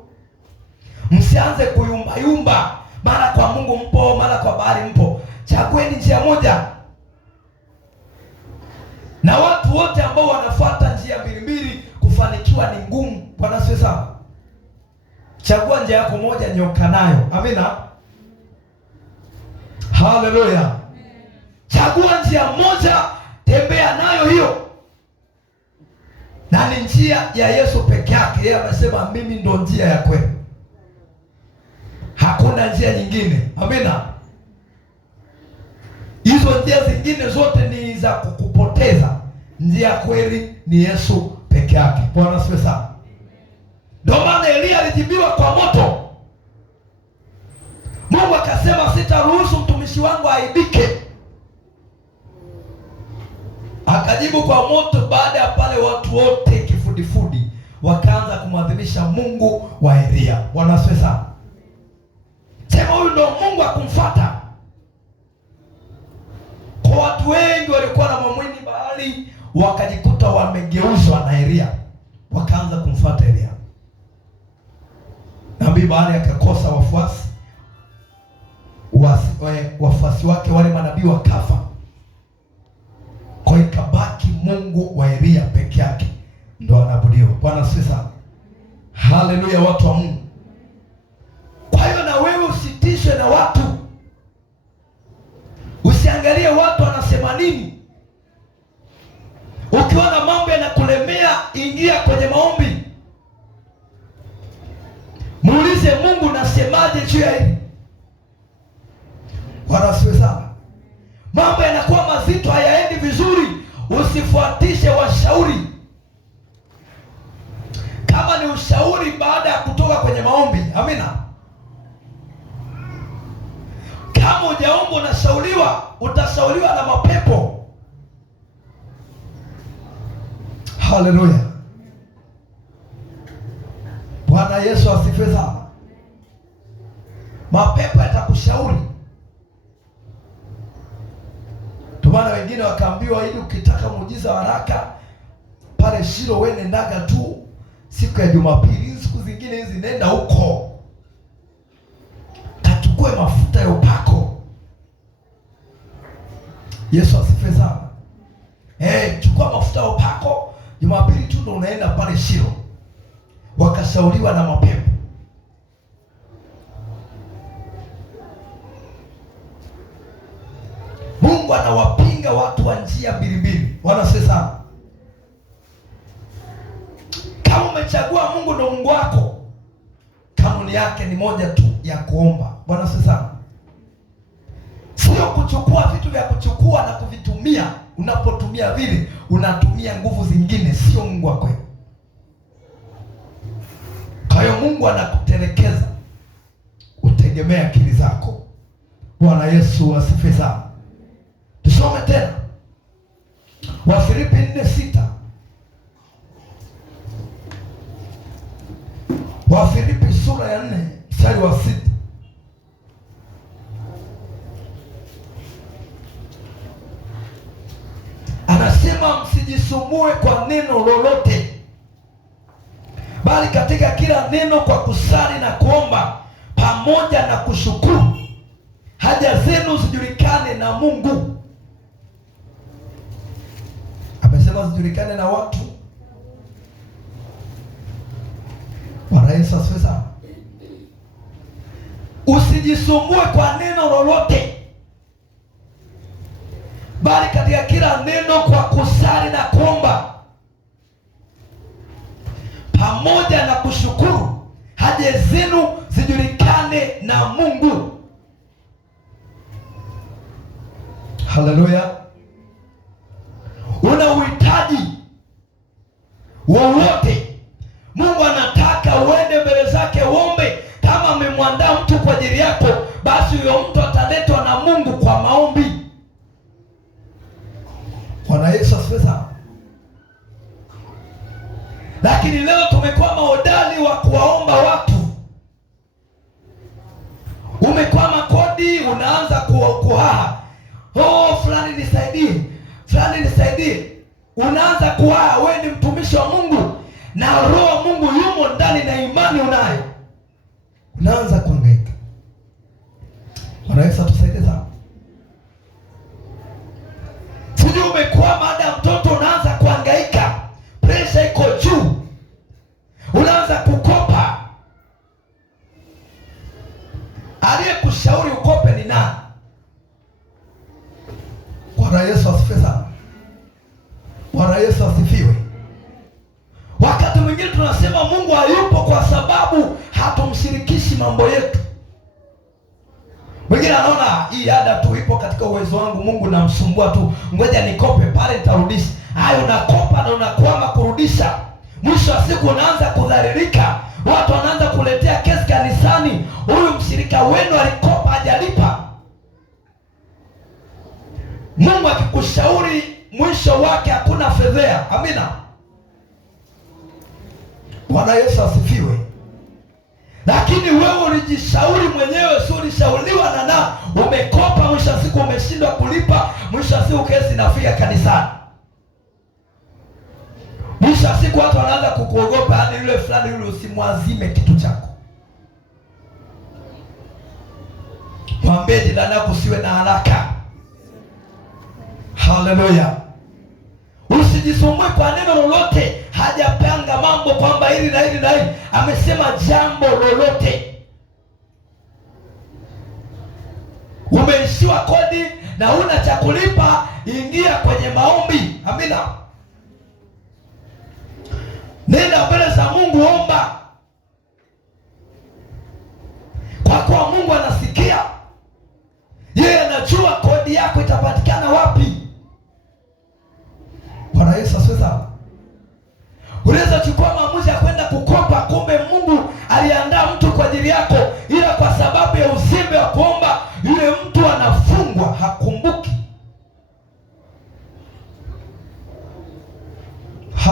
Msianze kuyumba yumba, mara kwa Mungu mpo, mara kwa bahari mpo. Chagueni njia moja. Na watu wote ambao wanafuata njia mbili kufanikiwa ni ngumu. Bwana asifiwe sana. Chagua njia yako moja, nyoka nayo. Amina. Haleluya. Chagua njia moja, tembea nayo hiyo. Na ni njia ya Yesu peke yake. Yeye amesema mimi ndo njia ya kweli, hakuna njia nyingine. Amina. Hizo njia zingine zote ni za kukupoteza. Njia ya kweli ni Yesu peke yake. Bwana asifiwe sana. Ndio maana Elia alijibiwa kwa moto. Mungu akasema sitaruhusu mtumishi wangu aibike. Akajibu kwa moto. Baada ya pale watu wote kifudifudi wakaanza kumwadhimisha Mungu wa Elia. Bwana asifiwe sana. Sema huyu ndio Mungu akumfuata. Kwa watu wengi walikuwa na mamwini Baali, wakajikuta wamegeuzwa na Elia, wakaanza kumfuata Elia. Nabii Baali akakosa wafuasi. Wafuasi wake wale manabii wakafa. Kwa hiyo ikabaki Mungu wa Elia peke yake ndo anaabudiwa. Bwana asifiwe sana. Haleluya, watu wa Mungu. Kwa hiyo na wewe usitishwe na watu. Usiangalie watu wanasema nini. Ukiona mambo yanakulemea, ingia kwenye maombi. Muulize Mungu, nasemaje juu ya hili? Bwana asifiwe sana. Mambo yanakuwa mazito, hayaendi vizuri, usifuatishe washauri. Kama ni ushauri baada ya kutoka kwenye maombi, amina. Kama hujaomba unashauriwa, utashauriwa na mapepo. Haleluya. Bwana Yesu asifiwe sana. Mapepo yatakushauri. Maana wengine wakaambiwa, ili ukitaka muujiza wa haraka pale Shilo, wewe nendaga tu siku ya Jumapili. Siku zingine hizi nenda huko kachukue mafuta ya upako. Yesu asifiwe sana. Chukua mafuta ya upako Jumapili tu, ndo unaenda pale Shilo. Wakashauriwa na mapepo. Mungu anawapinga watu wa njia mbili. Bwana asifiwe sana. Kama umechagua Mungu ndo Mungu wako, kanuni yake ni moja tu, ya kuomba. Bwana asifiwe sana. Sio kuchukua vitu vya kuchukua na kuvitumia. Unapotumia vile unatumia nguvu zingine, sio Mungu wako. Kwa hiyo Mungu anakutelekeza, utegemea akili zako. Bwana Yesu asifiwe sana. Tusome tena Wafilipi 4:6. Wafilipi sura ya 4 mstari wa 6. Anasema, msijisumbue kwa neno lolote, bali katika kila neno kwa kusali na kuomba pamoja na kushukuru haja zenu zijulikane na Mungu. Amesema zijulikane na watu. Bwana Yesu asifiwe sana. Usijisumbue kwa neno lolote, bali katika kila neno kwa kusali na kuomba pamoja na kushukuru haja zenu zijulikane na Mungu. Haleluya. Una uhitaji wowote, Mungu anataka uende mbele zake uombe. Kama amemwandaa mtu kwa ajili yako, basi huyo mtu ataletwa na Mungu kwa maombi. Bwana Yesu asifiwe sana. Lakini leo tumekuwa mahodari wa kuwaomba watu. Umekuwa makodi, unaanza kuhaha, fulani nisaidie, fulani nisaidie. Unaanza kuhaha. Wewe ni mtumishi wa Mungu na roho wa Mungu yumo ndani na imani unayo, unaanza kuhangaika. Bwana Yesu atusaidie sana. Sijui umekuwa baada ya mtoto unaanza kuhangaika, presha iko juu, unaanza kukopa. Aliyekushauri ukope ni nani? Bwana Yesu asifiwe sana. Bwana Yesu asifiwe. Wakati mwingine tunasema Mungu hayupo kwa sababu hatumshirikishi mambo yetu. Mwingine anaona hii ada tu ipo katika uwezo wangu, Mungu namsumbua tu, ngoja nikope pale nitarudisha. Hayo unakopa na unakwama kurudisha. Mwisho wa siku unaanza kudhalilika. Watu wanaanza kuletea kesi kanisani, huyu mshirika wenu alikopa hajalipa. Mungu akikushauri mwisho wake hakuna fedhea. Amina. Bwana Yesu asifiwe. Lakini wewe ulijishauri mwenyewe, si ulishauriwa na umekopa, mwisho wa siku umeshindwa kulipa, mwisho wa siku kesi inafika kanisani. Mwisho wa siku watu wanaanza kukuogopa, hadi yule fulani yule usimwazime kitu chako. Mwambie jirani yako usiwe na haraka. Haleluya. Usijisumbue kwa neno lolote. Hajapanga mambo kwamba hili na hili na hili. Amesema jambo lolote. Umeishiwa kodi na huna cha kulipa, ingia kwenye maombi. Amina. Nenda mbele za Mungu, omba. Kwa kuwa Mungu anasikia. Yeye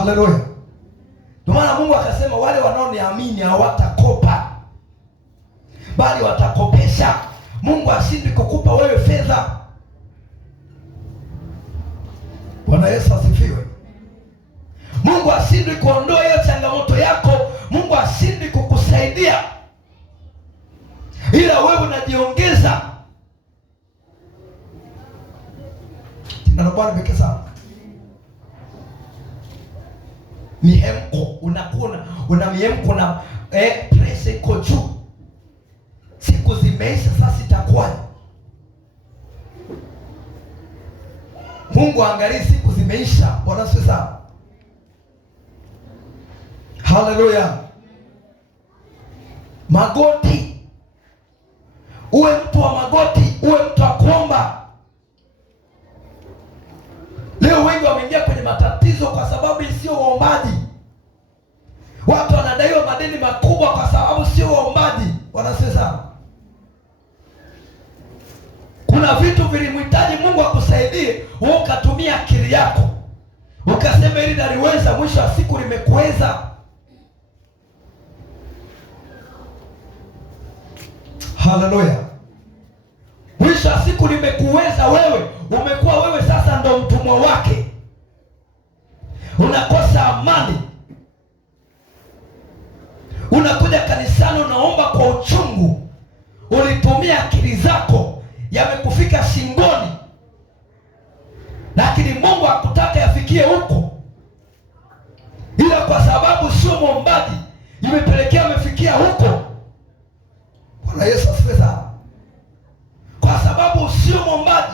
Haleluya. Ndio maana Mungu akasema wale wanaoniamini hawatakopa, bali watakopesha. Mungu ashindi kukupa wewe fedha. Bwana Yesu asifiwe. Mungu ashindi kuondoa hiyo changamoto yako. Mungu ashindi kukusaidia, ila wewe unajiongeza. Jina la Bwana pekee sana. Mihemko, una mihemko na pressure iko juu. Siku zimeisha, sasa itakuwaje? Mungu angalie siku zimeisha. Bwana asifiwe sana. Haleluya. Magoti, uwe mtu wa magoti, uwe mtu wa kuomba. Leo wengi wameingia kwenye matatizo kwa sababu sio waombaji. Watu wanadaiwa madeni makubwa kwa sababu sio waombaji. Wanasema kuna vitu vilimhitaji Mungu akusaidie, wewe ukatumia akili yako, ukasema hili naliweza, mwisho wa siku limekuweza. Haleluya. Mwisho wa siku limekuweza wewe, umekuwa wewe sasa ndo mtumwa wake. Unakosa amani. Unakuja kanisani unaomba kwa uchungu. Ulitumia akili zako, yamekufika shingoni. Lakini Mungu hakutaka yafikie huko. Ila kwa sababu sio muombaji, imepelekea amefikia huko. Bwana Yesu asifiwe sana. Kwa sababu sio muombaji,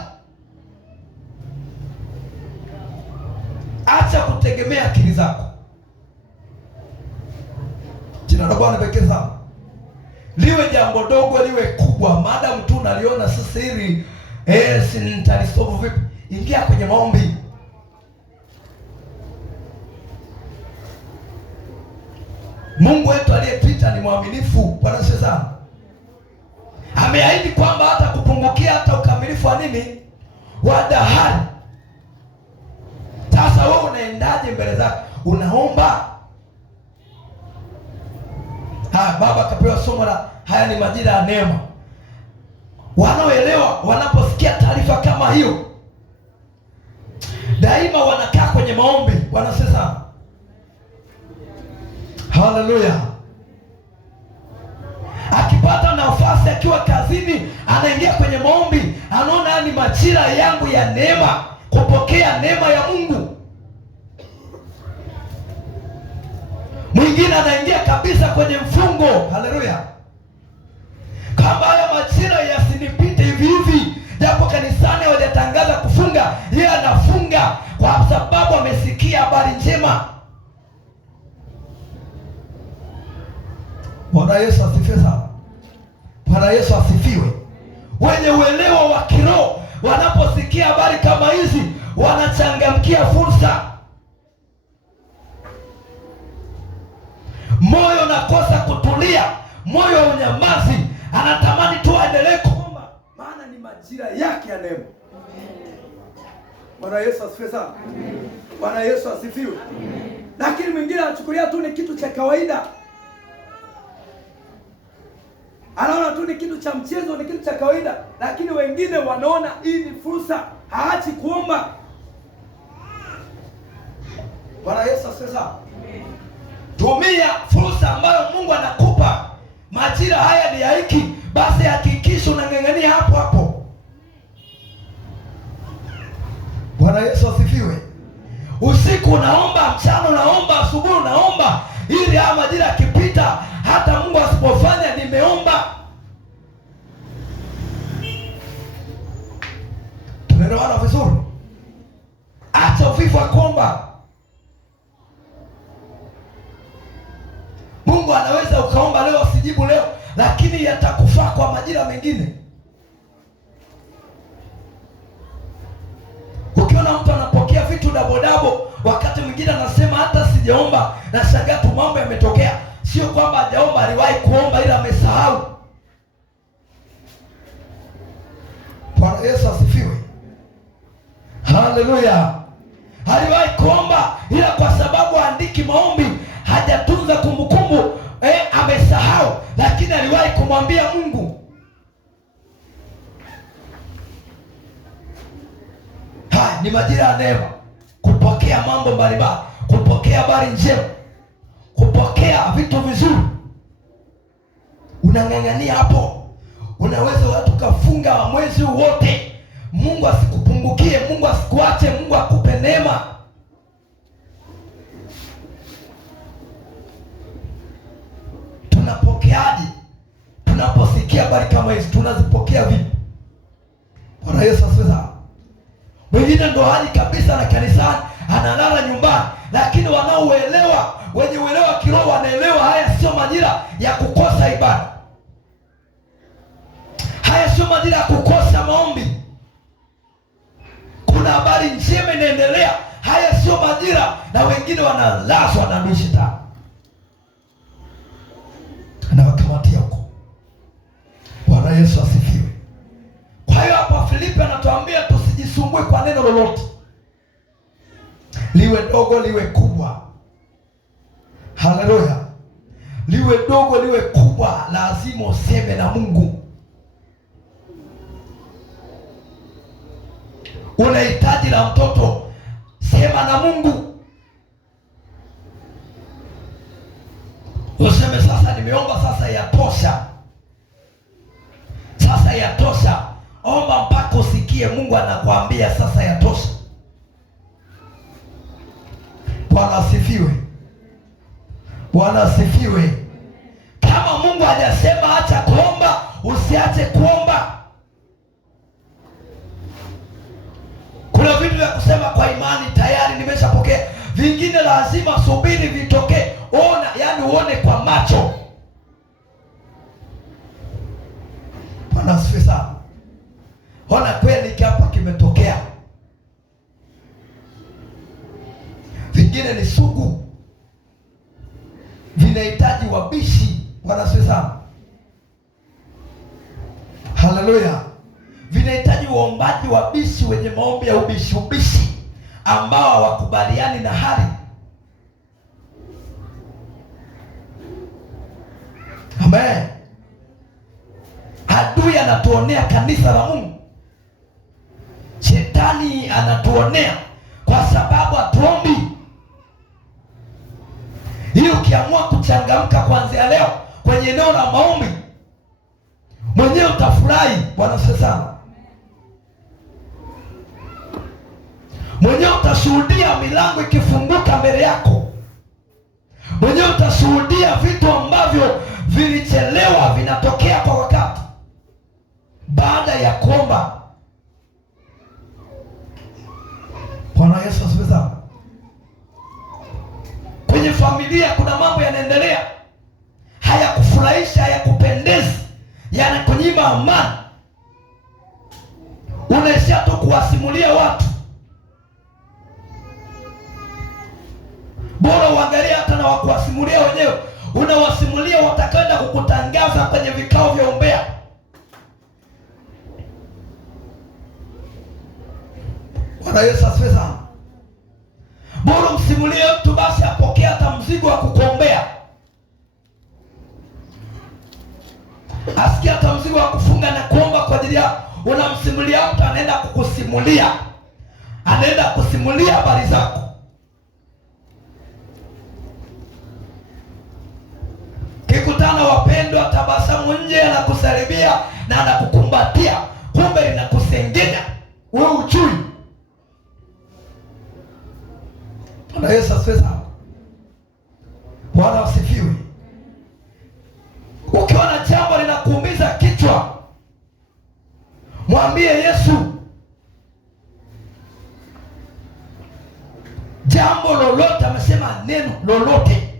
acha kutegemea akili zako. Jina la Bwana pekee sana. Liwe jambo dogo liwe kubwa, maadamu tu unaliona sasa hili nitalisolve vipi, ingia kwenye maombi. Mungu wetu aliyepita ni mwaminifu. Bwana asifiwe sana. Ameahidi kwamba hata kupungukia hata ukamilifu wa nini? Wa dahari. Sasa wewe unaendaje mbele zake? Unaomba. Baba akapewa somo la haya ni majira ya neema. Wanaoelewa wanaposikia taarifa kama hiyo, daima wanakaa kwenye maombi. Wanasema haleluya. Akipata nafasi akiwa kazini, anaingia kwenye maombi, anaona ni majira yangu ya neema, kupokea neema ya Mungu. Mwingine anaingia kabisa kwenye mfungo. Haleluya. Kama haya majira yasinipite hivi hivi, japo kanisani hawajatangaza kufunga, yeye anafunga kwa sababu amesikia habari njema. Bwana Yesu asifiwe sana. Bwana Yesu asifiwe. Wenye uelewa wa kiroho wanaposikia habari kama hizi, wanachangamkia fursa. Moyo unakosa kutulia, moyo unyamazi, anatamani tu aendelee kuomba, maana ni majira yake ya neema. Bwana Yesu asifiwe sana. Bwana Yesu asifiwe. Lakini mwingine anachukulia tu ni kitu cha kawaida, anaona tu ni kitu cha mchezo, ni kitu cha kawaida. Lakini wengine wanaona hii ni fursa, haachi kuomba. Bwana Yesu asifiwe sana. Tumia fursa ambayo Mungu anakupa. Majira haya ni ya hiki, basi hakikisha unang'ang'ania hapo hapo. Bwana Yesu asifiwe. Usiku unaomba, mchana unaomba, asubuhi unaomba, ili haya majira yakipita, hata Mungu asipofanya nimeomba. Tunaelewana vizuri? Acha uvivu wa kuomba. Mungu anaweza ukaomba leo usijibu leo, lakini yatakufaa kwa majira mengine. Ukiona mtu anapokea vitu dabodabo, wakati mwingine anasema hata sijaomba, na shangaa tu mambo yametokea. Sio kwamba hajaomba, aliwahi kuomba ila amesahau. Bwana Yesu asifiwe. Haleluya. aliwahi kuomba, ila kwa sababu andiki maombi, hajatunza kumbukumbu, amesahau, lakini aliwahi kumwambia Mungu. Ni majira ya neema, kupokea mambo mbalimbali, kupokea habari njema, kupokea vitu vizuri. Unang'ang'ania hapo, unaweza watu kafunga mwezi wote, Mungu asikupungukie, Mungu asikuache, Mungu akupe neema. Tunapokeaje? Tunaposikia habari kama hizi tunazipokea vipi? Bwana Yesu asifiwe. Wengine ndo haji kabisa na kanisani, analala nyumbani, lakini wanaoelewa, wenye uelewa kiroho wanaelewa haya sio majira ya kukosa ibada. Haya sio majira ya kukosa maombi. Kuna habari njema inaendelea. Haya sio majira, na wengine wanalazwa na adui Shetani anawakamatia huko. Bwana Yesu asifiwe. Kwa hiyo hapa Filipi anatuambia tusijisumbue kwa neno lolote, liwe dogo liwe kubwa. Haleluya! Liwe dogo liwe kubwa, lazima useme na Mungu. Unahitaji la mtoto, sema na Mungu. Useme sasa nimeomba, sasa yatosha, sasa yatosha. Omba mpaka usikie Mungu anakuambia sasa yatosha. Bwana asifiwe. Bwana asifiwe. Kama Mungu hajasema acha kuomba, usiache kuomba. Kuna vitu vya kusema kwa imani, tayari nimeshapokea. Vingine lazima subiri vitokee. Ona, yani uone kwa macho. Bwana asifiwe sana. Ona kweli hapa kimetokea. Vingine ni sugu, vinahitaji wabishi. Bwana asifiwe sana. Haleluya. Vinahitaji waombaji wabishi, wenye maombi ya ubishi ambao hawakubaliani na hali. Amen. Adui anatuonea kanisa la Mungu. Shetani anatuonea kwa sababu hatuombi. Hii ukiamua kuchangamka kuanzia leo kwenye eneo la maombi, mwenyewe utafurahi. Bwana asifiwe sana. Mwenyewe utashuhudia milango ikifunguka mbele yako. Mwenyewe utashuhudia vitu ambavyo vilichelewa vinatokea kwa wakati baada ya kuomba. Bwana Yesu asifiwe sana. Kwenye familia kuna mambo yanaendelea, hayakufurahisha, hayakupendezi, yanakunyima amani. Unaishia tu kuwasimulia watu. Bora uangalia hata na wakuwasimulia wenyewe. Unawasimulia watakwenda kukutangaza kwenye vikao vya umbea. Bwana Yesu asifiwe sana. Bora msimulie mtu basi apokee hata mzigo wa kukuombea. Asikia hata mzigo wa kufunga na kuomba kwa ajili yako. Unamsimulia mtu, anaenda kukusimulia, anaenda kusimulia habari zako. Kikutana wapendwa, tabasamu nje, anakusalimia na anakukumbatia, kumbe inakusengenya wewe ujui. Bwana Yesu asifiwe sana. Bwana asifiwe. Ukiona jambo linakuumiza kichwa, mwambie Yesu. Jambo lolote, amesema neno lolote,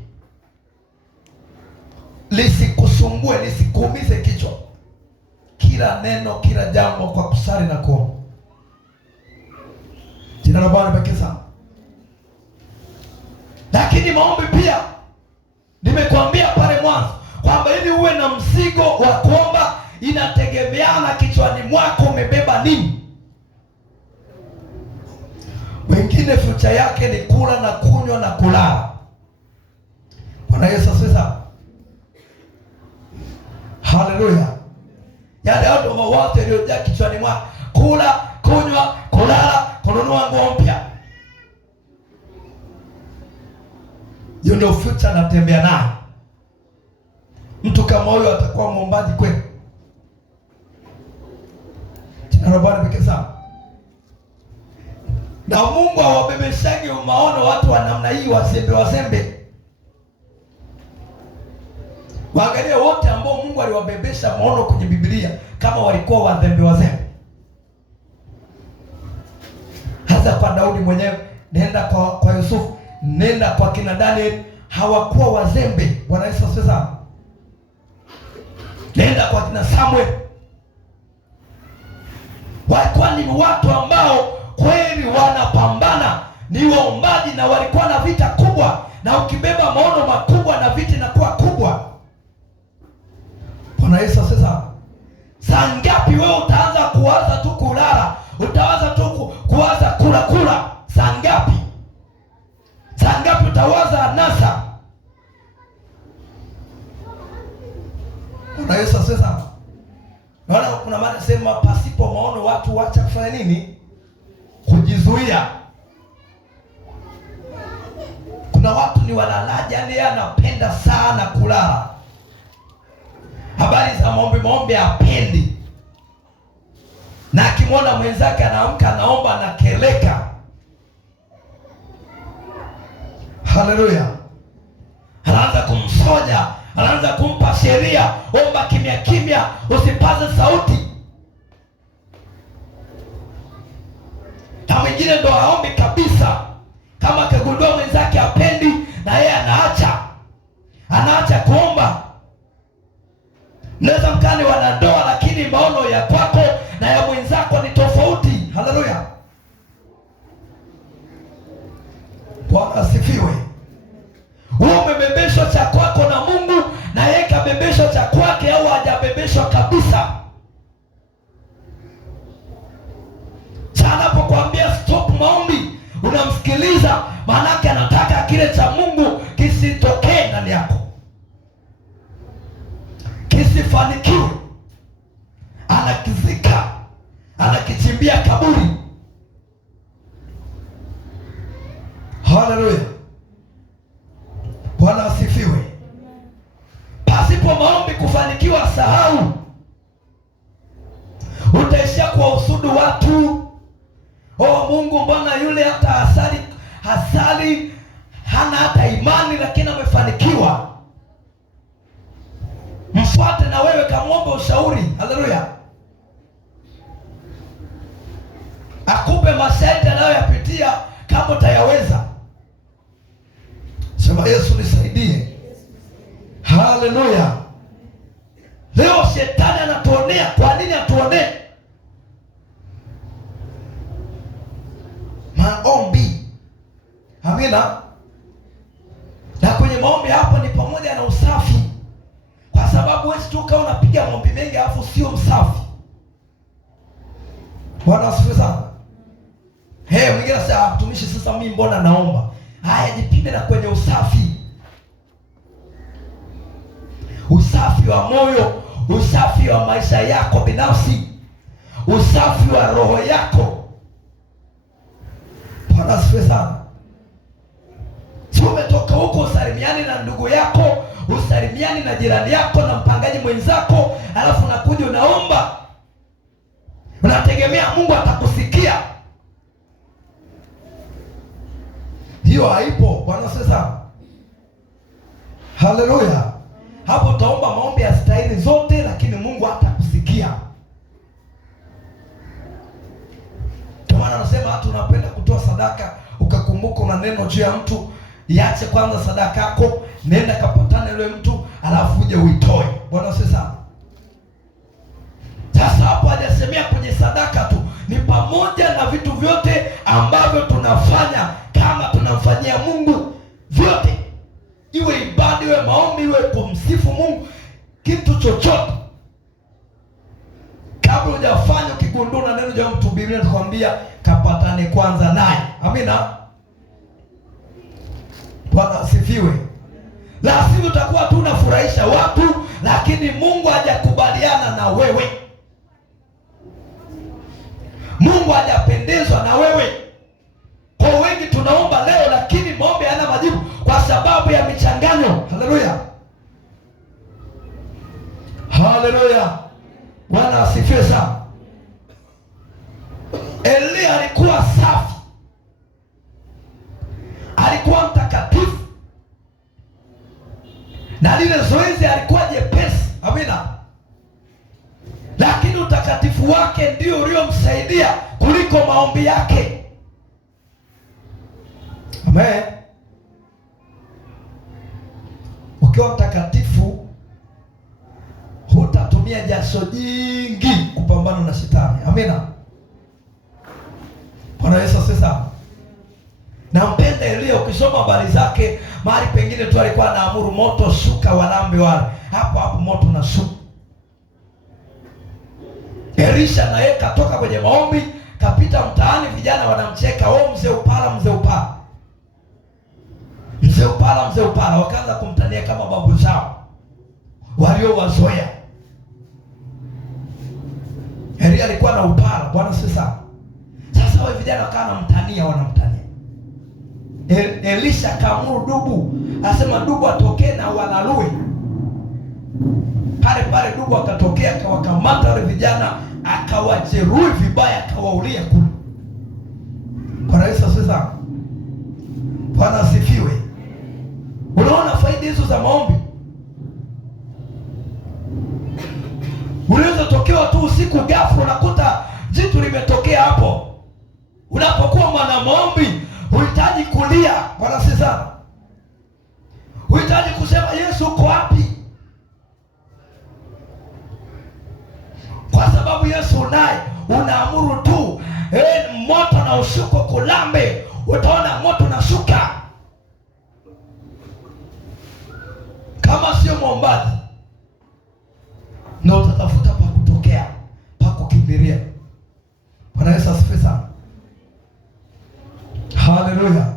lisikusumbue, lisikuumize kichwa. Kila neno, kila jambo kwa kusali na kuomba. Jina la Bwana libarikiwe sana. Lakini maombi pia, nimekuambia pale mwanzo kwamba ili uwe na mzigo wa kuomba, inategemeana kichwani mwako umebeba nini. Wengine future yake ni kula na kunywa na kulala. Bwana Yesu asifiwe. Haleluya. Yale ndio mawazo yaliyojaa kichwani mwake: kula, kunywa, kulala, kununua nguo mpya. Hiyo ndio future anatembea nayo. Mtu kama huyo atakuwa muombaji kweli? Jina la Bwana pekee sana. Na Mungu hawabebeshagi maono watu wa namna hii, wazembe. Waangalie wote ambao Mungu aliwabebesha maono kwenye Biblia kama walikuwa wazembe. Hata kwa Daudi mwenyewe, nenda kwa Yusufu, nenda kwa kina Daniel, hawakuwa wazembe. Bwana Yesu asifiwe sana. Nenda kwa kina Samuel, walikuwa ni watu ambao kweli wanapambana, ni waombaji na walikuwa na vita kubwa. Na ukibeba maono makubwa na vita inakuwa kubwa. Bwana Yesu asifiwe sana. Saa ngapi wewe utaanza kuwaza tu kulala, utawaza tu kuwaza kula? Saa ngapi? Saa ngapi utawaza anasa? Bwana Yesu asifiwe sana. Naona kuna maana sema pasipo maono watu wacha kufanya nini? Kujizuia. Kuna watu ni walalaji, yani yeye anapenda sana kulala. Habari za maombi hapendi. Na akimwona mwenzake anaamka anaomba, anakeleka. Haleluya. Anaanza kumsoja, anaanza kumpa sheria, omba kimya, usipaze sauti. Na mwingine ndo haombi kabisa. Kama akigundua mwenzake hapendi, na yeye anaacha kuomba. Naweza mkani wanandoa, lakini maono ya kwako na ya mwenzako ni tofauti. Haleluya. Bwana asifiwe. Wewe umebebeshwa cha kwako na Mungu, na yeye kabebeshwa cha kwake, au hajabebeshwa kabisa. Anapokuambia stop maombi, unamsikiliza, maanake anataka kile cha Mungu kisitokee ndani yako, kisifanikiwe. Anakizika, anakichimbia kaburi. Haleluya. Bwana asifiwe. Pasipo maombi kufanikiwa, sahau. Utaishia kuwahusudu watu. Oh, Mungu, mbona yule hata hasali hana hata imani, lakini amefanikiwa. Mfuate na wewe, kamwombe ushauri. Haleluya. Akupe mashauri anayoyapitia kama utayaweza. Sema Yesu nisaidie. Haleluya. Leo shetani anatuonea. Kwa nini atuonee? Maombi. Amina. Na kwenye maombi hapo ni pamoja na usafi. Kwa sababu wewe tu kama unapiga maombi mengi alafu sio msafi. Bwana asifiwe sana. Mwingine sasa mtumishi, sasa mimi mbona naomba? Haya, jipinde na kwenye usafi. Usafi wa moyo, usafi wa maisha yako binafsi, usafi wa roho yako. Bwana asifiwe sana. Si umetoka huko usalimiani na ndugu yako, usalimiani na jirani yako na mpangaji mwenzako, alafu unakuja unaomba. Unategemea Mungu atakusikia. Hiyo haipo. Bwana asifiwe sana. Haleluya. Hapo utaomba maombi ya staili zote, lakini Mungu hatakusikia. Kwa maana anasema hata unapenda kutoa sadaka, ukakumbuka una neno juu ya mtu, iache kwanza sadaka yako, nenda kapatane yule mtu, alafu uje uitoe. Bwana asifiwe sana. Sasa hapo hajasemea kwenye sadaka tu, ni pamoja na vitu vyote ambavyo tunafanya kama tunamfanyia Mungu, vyote, iwe ibada, iwe maombi, iwe kumsifu Mungu, kitu chochote. Kabla hujafanya, ukigundua neno la mtu, Biblia inakwambia kapatane kwanza naye. Amina. Bwana asifiwe. La sivyo utakuwa tu unafurahisha watu, lakini Mungu hajakubaliana na wewe. Mungu hajapendezwa na wewe. Kwa wengi tunaomba leo, lakini maombi hayana majibu kwa sababu ya michanganyo. Haleluya, haleluya. Bwana asifiwe sana. Elia alikuwa safi, alikuwa mtakatifu, na lile zoezi alikuwa jepesi. Amina. Lakini utakatifu wake ndio uliomsaidia kuliko maombi yake. Amen. Ukiwa mtakatifu hutatumia jasho jingi kupambana na shetani. Amina. Bwana Yesu asifiwe. Nampenda Elia. Ukisoma habari zake, mahali pengine tu alikuwa anaamuru moto, shuka walambe wale, hapo hapo moto na shuka. Elisha naye katoka kwenye maombi, kapita mtaani, vijana wanamcheka, "Oh, mzee upala, mzee upala, mzee upala, mzee upala." Wakaanza kumtania kama babu zao waliowazoea. Elia alikuwa na upala. Bwana sasa. Sasa wale vijana wakawa wanamtania. Elisha kaamuru dubu, asema dubu atokee na walalue. Pale dubu akatokea, akawakamata wale vijana, akawajeruhi vibaya, akawaulia kule. Bwana Yesu asifiwe. Bwana asifiwe. Unaona faida hizo za maombi? Unaweza tokewa tu usiku ghafla, unakuta jitu limetokea hapo. Unapokuwa mwana maombi, huhitaji kulia. Bwana asifiwe. Huhitaji kusema Yesu uko wapi? Kwa sababu Yesu unaye, unaamuru tu moto na ushuko kulambe, utaona moto na shuka. Kama sio mwombaji, na utatafuta pa kutokea, pa kukimbilia. Bwana Yesu asifiwe sana. Haleluya.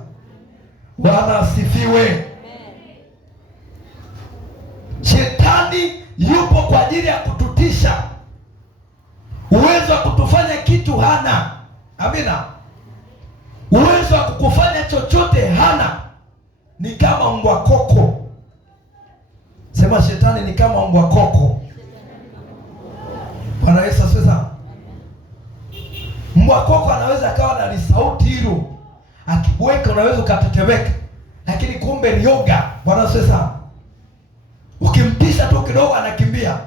Bwana asifiwe. Shetani yupo kwa ajili ya kututisha. Uwezo wa kutufanya kitu hana. Amina. Uwezo wa kukufanya chochote hana. Ni kama mbwa koko. Sema shetani ni kama mbwa koko. Bwana Yesu asifiwe. Mbwa koko anaweza akawa na sauti hilo, akibweka unaweza ukatetemeka, lakini kumbe ni yoga. Bwana asifiwe. Ukimpisha tu kidogo anakimbia.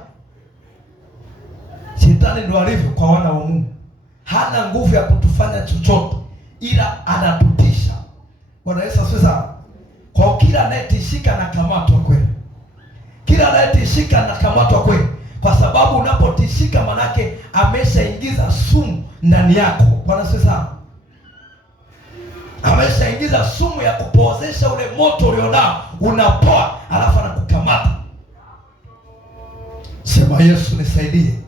Shetani ndo alivyo kwa wana wa Mungu. Hana nguvu ya kutufanya chochote, ila anatutisha. Bwana Yesu asifiwe. Kwa kila anayetishika na kamatwa kweli. Kila anayetishika na kamatwa kweli. Kwa sababu unapotishika manake ameshaingiza sumu ndani yako. Bwana asifiwe. Ameshaingiza sumu ya kupozesha ule moto ulionao, unapoa, alafu anakukamata. Sema Yesu nisaidie.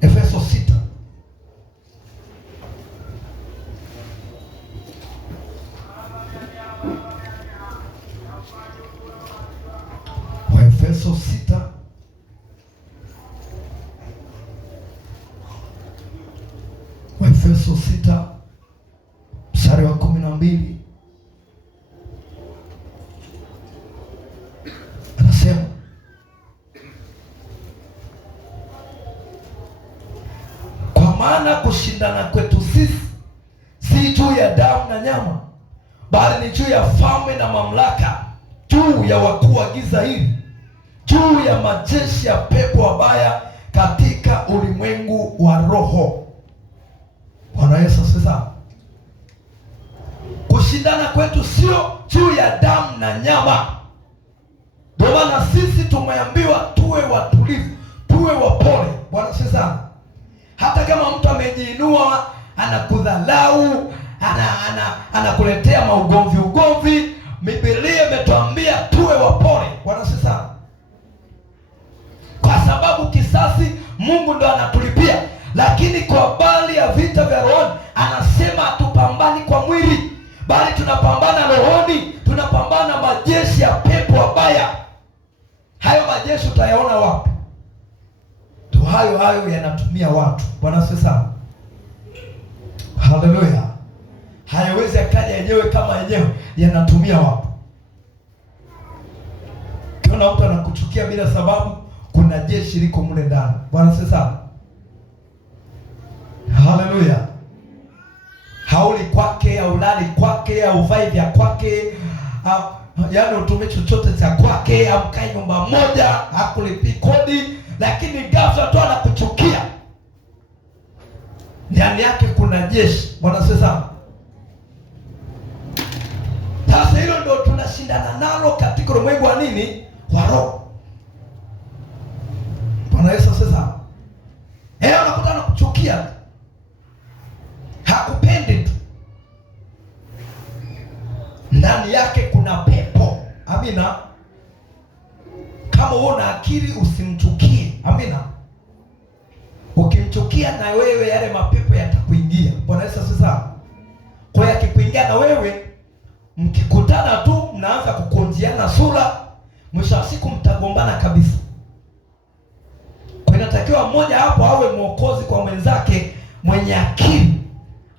Efeso 6. Efeso 6. Efeso 6 mstari wa 12. Anasema, kwa maana kushindana kwetu sisi si juu ya damu na nyama, bali ni juu ya falme na mamlaka, juu ya wakuu wa giza hili, juu ya majeshi ya pepo wabaya katika ulimwengu wa roho. Bwana Yesu asifiwe. Kushindana kwetu sio juu ya damu na nyama. Ndio maana sisi tumeambiwa tuwe watulivu, tuwe wapole. Bwana asifiwe. Hata kama mtu amejiinua, anakudhalau, anakuletea ugomvi, Biblia imetuambia tuwe wapole. Bwana asifiwe. Kwa sababu kisasi Mungu ndo anatulipia. Lakini kwa bali ya vita vya roho anasema tupambani kwa kwa mwili, bali tunapambana rohoni, tunapambana majeshi ya pepo wabaya. Hayo majeshi utayaona wapi? Tu hayo yanatumia watu. Bwana asifiwe sana. Haleluya. Hayawezi akaja yenyewe kama yenyewe, yanatumia watu. Kiona mtu anakuchukia bila sababu, kuna jeshi liko mle ndani. Bwana asifiwe sana. Haleluya. Hauli kwake, haulali kwake, hauvai vya kwake, yaani utumie chochote cha kwake, amkai nyumba moja, hakulipi kodi, lakini ghafla tu anakuchukia. Ndani yake kuna jeshi. Bwana asifiwe sana. Sasa hilo ndio tunashindana nalo katika ulimwengu wa nini? Wa roho. Bwana Yesu asifiwe sana. Unakuta anakuchukia, hakupendi tu, ndani yake kuna pepo. Amina. Kama wewe una akili usimchukie. Amina. Ukimchukia na wewe, yale mapepo yatakuingia. Bwana Yesu asifiwe sana. Kwa hiyo akikuingia na wewe, mkikutana tu mnaanza kukunjiana sura, mwisho wa siku mtagombana kabisa. Kwa inatakiwa mmoja hapo awe mwokozi kwa mwenzake, mwenye akili,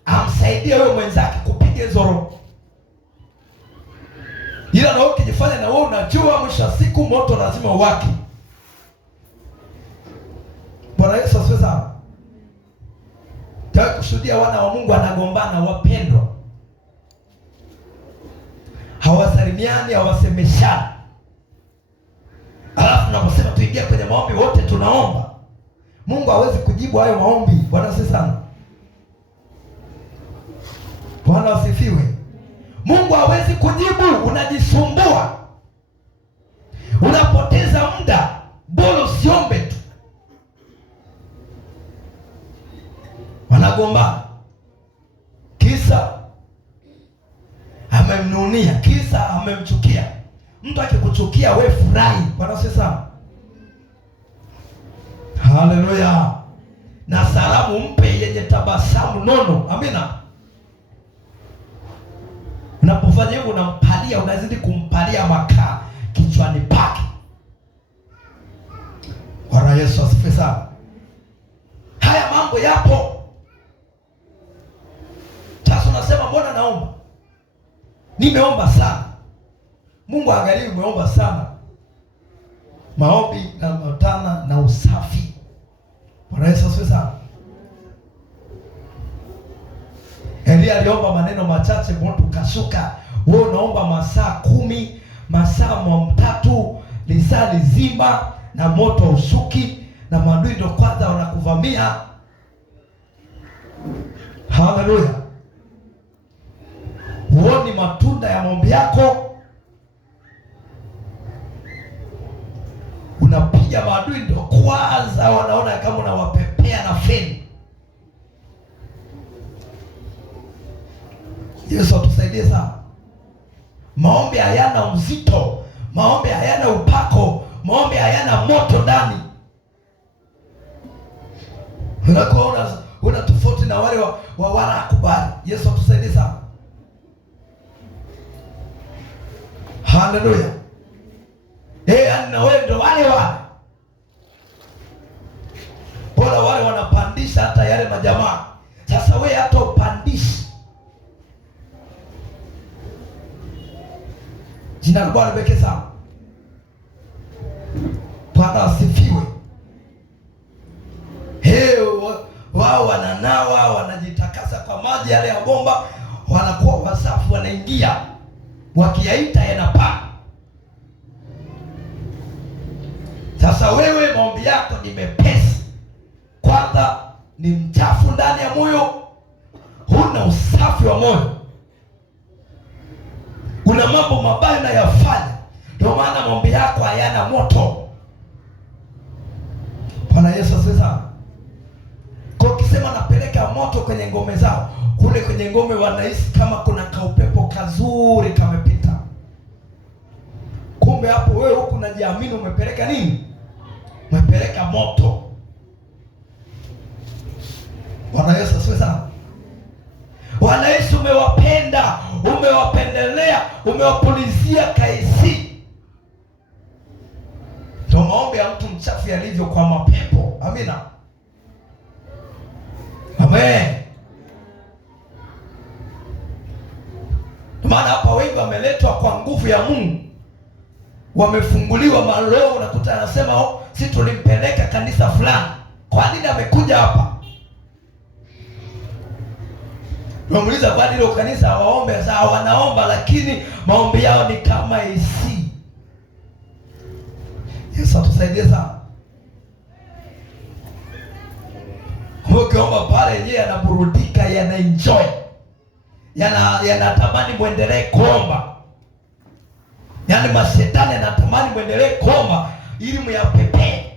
amsaidie wewe mwenzake kupiga hizo roho. Ila na wewe ukijifanya na wewe unajua, mwisho wa siku moto lazima uwake. Bwana Yesu asifiwe sana. Tawe kushuhudia wana wa Mungu wanagombana, wapendwa, hawasalimiani, hawasemeshani. Alafu tunaposema tuingie kwenye maombi wote tunaomba, Mungu hawezi kujibu hayo maombi. Bwana asifiwe sana. Bwana asifiwe. Mungu hawezi kujibu, unajisumbua, unapoteza muda. Bora usiombe tu. Wanagombana kisa amemnunia, kisa amemchukia. Mtu akikuchukia wewe furahi. Bwana asifiwe sana. Haleluya. Na salamu mpe yenye tabasamu nono. Amina. Unapofanya hivyo unampalia, unazidi kumpalia makaa kichwani pake. Bwana Yesu asifiwe sana. Haya mambo yapo. Sasa unasema mbona naomba? Nimeomba sana. Mungu angalia umeomba sana. Maombi yanaambatana na usafi. Bwana Yesu asifiwe sana. Elia aliomba maneno machache, moto ukashuka. Wewe unaomba masaa 10, masaa 3, lisaa lizima, na moto ushuki, na maadui ndio kwanza wanakuvamia. Haleluya. Huoni matunda ya maombi yako, unapiga maadui ndio kwanza wanaona kama unawapepea na feni. Yesu atusaidie sana. Maombi hayana uzito, maombi hayana upako, maombi hayana moto ndani. Unakuwa una tofauti na wale wa wana kubali. Yesu atusaidie sana. Haleluya. Na wewe ndio wale bora wale wanapandisha hata yale majamaa. Sasa wewe hata upandishi. Jina la Bwana libarikiwe sana. Bwana asifiwe. Wao wananawa, wanajitakasa kwa maji yale ya bomba, wanakuwa wasafi, wanaingia, wakiyaita yanapaa. Sasa wewe maombi yako ni mepesi. Kwanza ni mchafu ndani ya moyo, huna usafi wa moyo, una mambo mabaya unayofanya, ndio maana maombi yako hayana moto. Bwana Yesu asifiwe sana. Kwa ukisema napeleka moto kwenye ngome zao, kule kwenye ngome wanahisi kama kuna kaupepo kazuri kamepita. Kumbe hapo wewe huku unajiamini umepeleka nini? Umepeleka moto. Bwana Yesu asifiwe sana. Bwana Yesu umewapenda umewapenda, umewapendelea, umewapulizia kaisi. Ndio maombi ya mtu mchafu yalivyo kwa mapepo. Amina, amen. Maana hapa wengi wameletwa kwa nguvu ya Mungu, wamefunguliwa maroho. Unakuta anasema si tulimpeleka kanisa fulani, kwa nini amekuja hapa? Tunamuuliza kwa nini ile kanisa hawaombe? Sasa wanaomba, lakini maombi yao ni kama AC. Yesu atusaidie sana. Ukiomba pale yeye anaburudika, yanaenjoy, yanatamani muendelee kuomba. Yaani mashetani yanatamani muendelee kuomba ili muyapepee.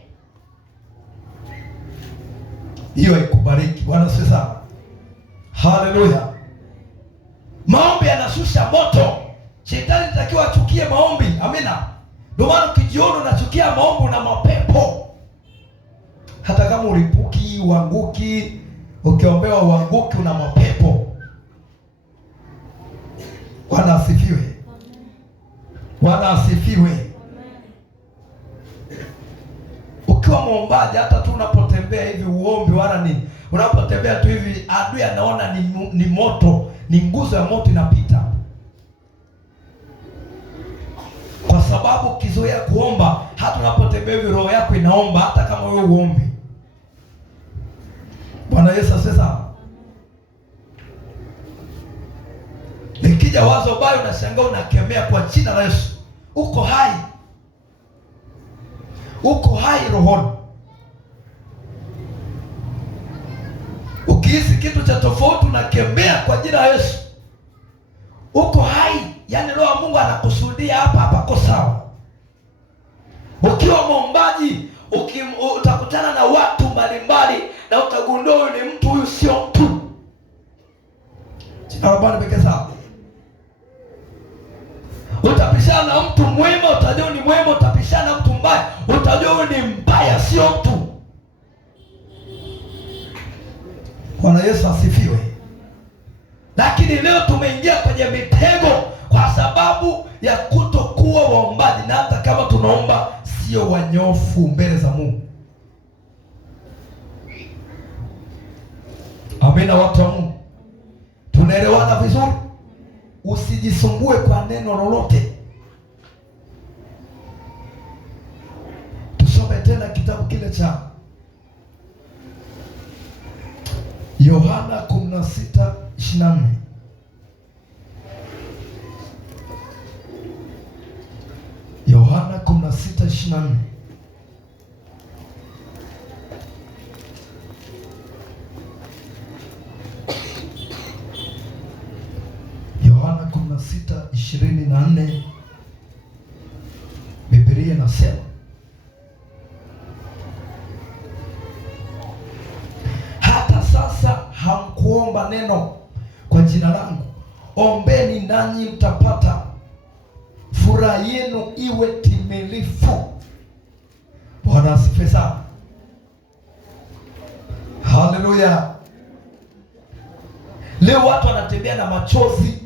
Hiyo ikubariki. Bwana sasa. Haleluya. Maombi yanashusha moto. Shetani anatakiwa achukie maombi. Amina. Ndio maana ukijiona unachukia maombi na mapepo, hata kama ulipuki, uanguki, ukiombewa uanguki, una mapepo. Bwana asifiwe. Bwana asifiwe. Ukiwa muombaji, hata tu unapotembea hivi uombi wala nini, unapotembea tu hivi adui anaona ni moto, ni nguzo ya moto inapita. Kwa sababu ukizoea kuomba, hata unapotembea hivi roho yako inaomba hata kama wewe uombi. Bwana Yesu asifiwe. Nikija wazo baya unashangaa, unakemea kwa jina la Yesu. Uko hai. Uko hai rohoni. Ukihisi kitu cha tofauti unakemea kwa jina la Yesu. Uko hai. Yaani roho wa Mungu anakusudia hapa hapa sawa. Ukiwa mwombaji, utakutana na watu mbalimbali na utagundua huyu ni mtu, huyu sio mtu. Jina la Bwana pekee sawa. Utapishana na mtu mwema, utajua ni mwema. Utapishana na mtu mbaya, utajua huyu ni mbaya, sio mtu. Bwana Yesu asifiwe. Lakini leo tumeingia kwenye mitego kwa sababu ya kutokuwa waombaji, na hata kama tunaomba sio wanyofu mbele za Mungu. Amina, watu wa Mungu. Tunaelewana vizuri? Usijisumbue kwa neno lolote. Tusome tena kitabu kile cha Yohana 16:24. Yohana 16:24. Yohana 16:24. Biblia inasema, hata sasa hamkuomba neno kwa jina langu, ombeni nanyi mtapata, furaha yenu iwe timilifu. Bwana asifiwe sana. Haleluya. Leo watu wanatembea na machozi,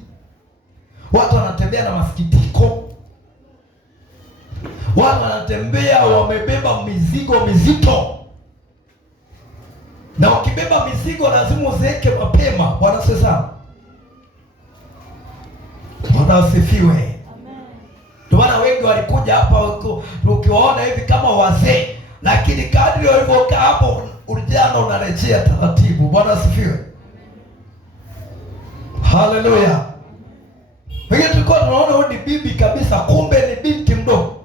watu wanatembea na masikitiko, watu wanatembea wamebeba mizigo mizito. Na ukibeba mizigo lazima uzeeke mapema. Bwana asifiwe sana. Bwana asifiwe. Ndio maana wengi walikuja hapa ukiwaona hivi kama wazee, lakini kadri walivyokaa hapo ujana unarejea taratibu. Bwana asifiwe. Haleluya. Wengine tulikuwa tunaona huyu ni bibi kabisa, kumbe ni binti mdogo.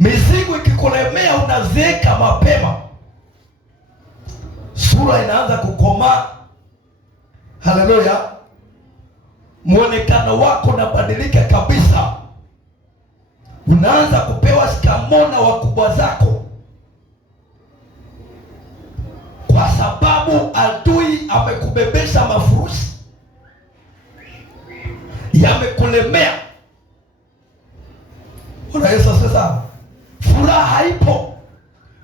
Mizigo ikikulemea unazeeka mapema, sura inaanza kukomaa. Haleluya. Muonekano wako unabadilika kabisa. Unaanza kupewa shikamoo na wakubwa zako, kwa sababu adui amekubebesha mafurushi, yamekulemea. Bwana Yesu asifiwe. Furaha haipo.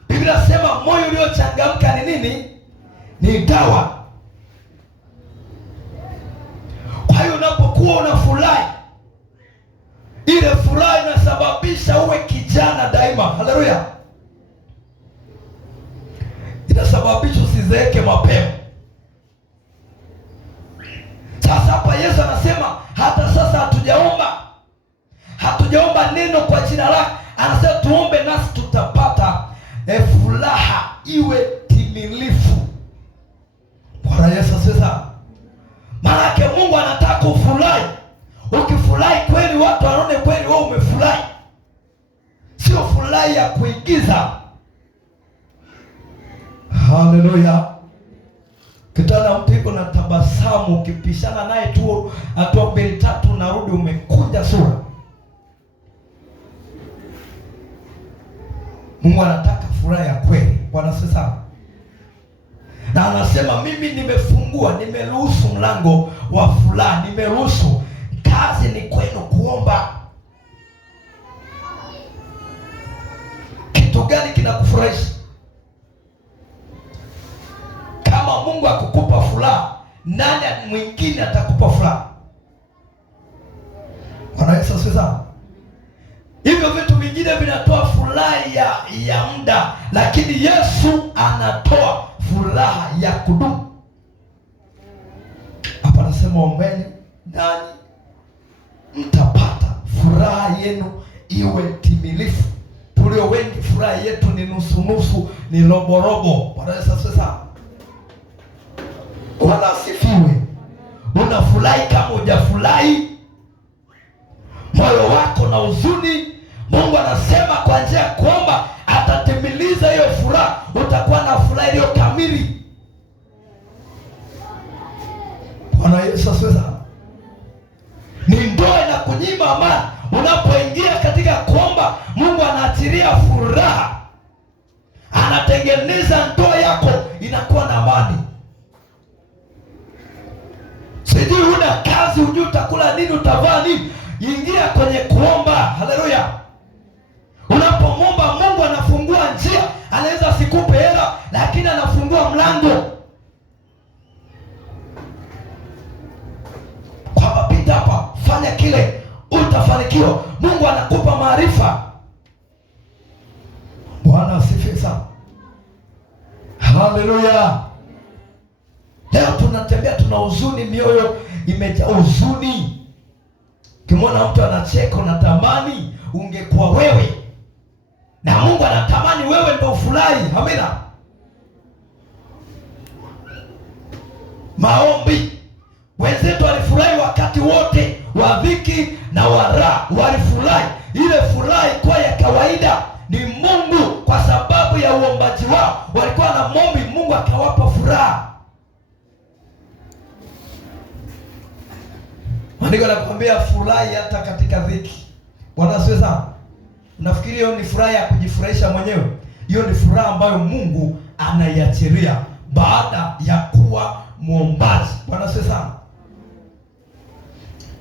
Biblia inasema moyo uliochangamka ni nini? Ni dawa. Kwa hiyo unapokuwa unafurahi, ile furaha inasababisha uwe kijana daima. Haleluya! Inasababisha usizeeke mapema. Sasa hapa Yesu anasema hata sasa hatujaomba neno kwa jina lake. Anasema tuombe nasi tutapata furaha iwe timilifu. Bwana Yesu asifiwe. Maana Mungu anataka ufurahi. Ukifurahi kweli, watu wanaone kweli wewe umefurahi, sio furahi ya kuigiza. Haleluya! Kitana mtu iko na tabasamu, ukipishana naye tu hatua mbili tatu narudi umekunja sura. Mungu anataka furaha ya kweli. Bwana sasa, na anasema mimi nimeruhusu mlango wa furaha, nimeruhusu. Kazi ni kwenu kuomba. Kitu gani kinakufurahisha? Kama Mungu akukupa furaha, nani mwingine atakupa furaha? Bwana Yesu asifiwe. Hivyo vitu vingine vinatoa furaha ya muda, lakini Yesu anatoa furaha ya kudumu. Hapa anasema ombeni nani mtapata furaha yenu iwe timilifu. Tulio wengi furaha yetu ni nusu nusu, ni robo robo. Bwana Yesu asifiwe. Bwana asifiwe. Unafurahi kama hujafurahi, moyo wako na huzuni, Mungu anasema kwa njia ya kuomba atatimiliza hiyo furaha. Utakuwa na furaha iliyo kamili. Bwana Yesu asifiwe. Ni ndoa na kunyima amani. Unapoingia katika kuomba, Mungu anaachilia furaha, anatengeneza ndoa yako inakuwa na amani. Sijui una kazi, hujui utakula nini, utavaa nini, ingia kwenye kuomba. Haleluya! Unapomwomba Mungu anafungua njia. Anaweza asikupe hela, lakini anafungua mlango kwamba pita hapa, fanya kile, utafanikiwa. Mungu anakupa maarifa. Bwana asifiwe sana. Haleluya! Leo tunatembea tuna huzuni, mioyo imejaa huzuni. Ukimwona mtu anacheka unatamani ungekuwa wewe, na Mungu anatamani wewe ndio ufurahi. Amina. Maombi. Wenzetu walifurahi wakati wote wa dhiki na wa raha, walifurahi. Ile furaha ilikuwa ya kawaida, ni Mungu kwa sababu ya uombaji wao walikuwa na maombi, Mungu akawapa furaha. Maandiko yanakuambia furahi hata katika dhiki. Bwana asifiwe sana. Unafikiri hiyo ni furaha ya kujifurahisha mwenyewe? Hiyo ni furaha ambayo Mungu anaiachilia baada ya kuwa muombaji. Bwana asifiwe sana.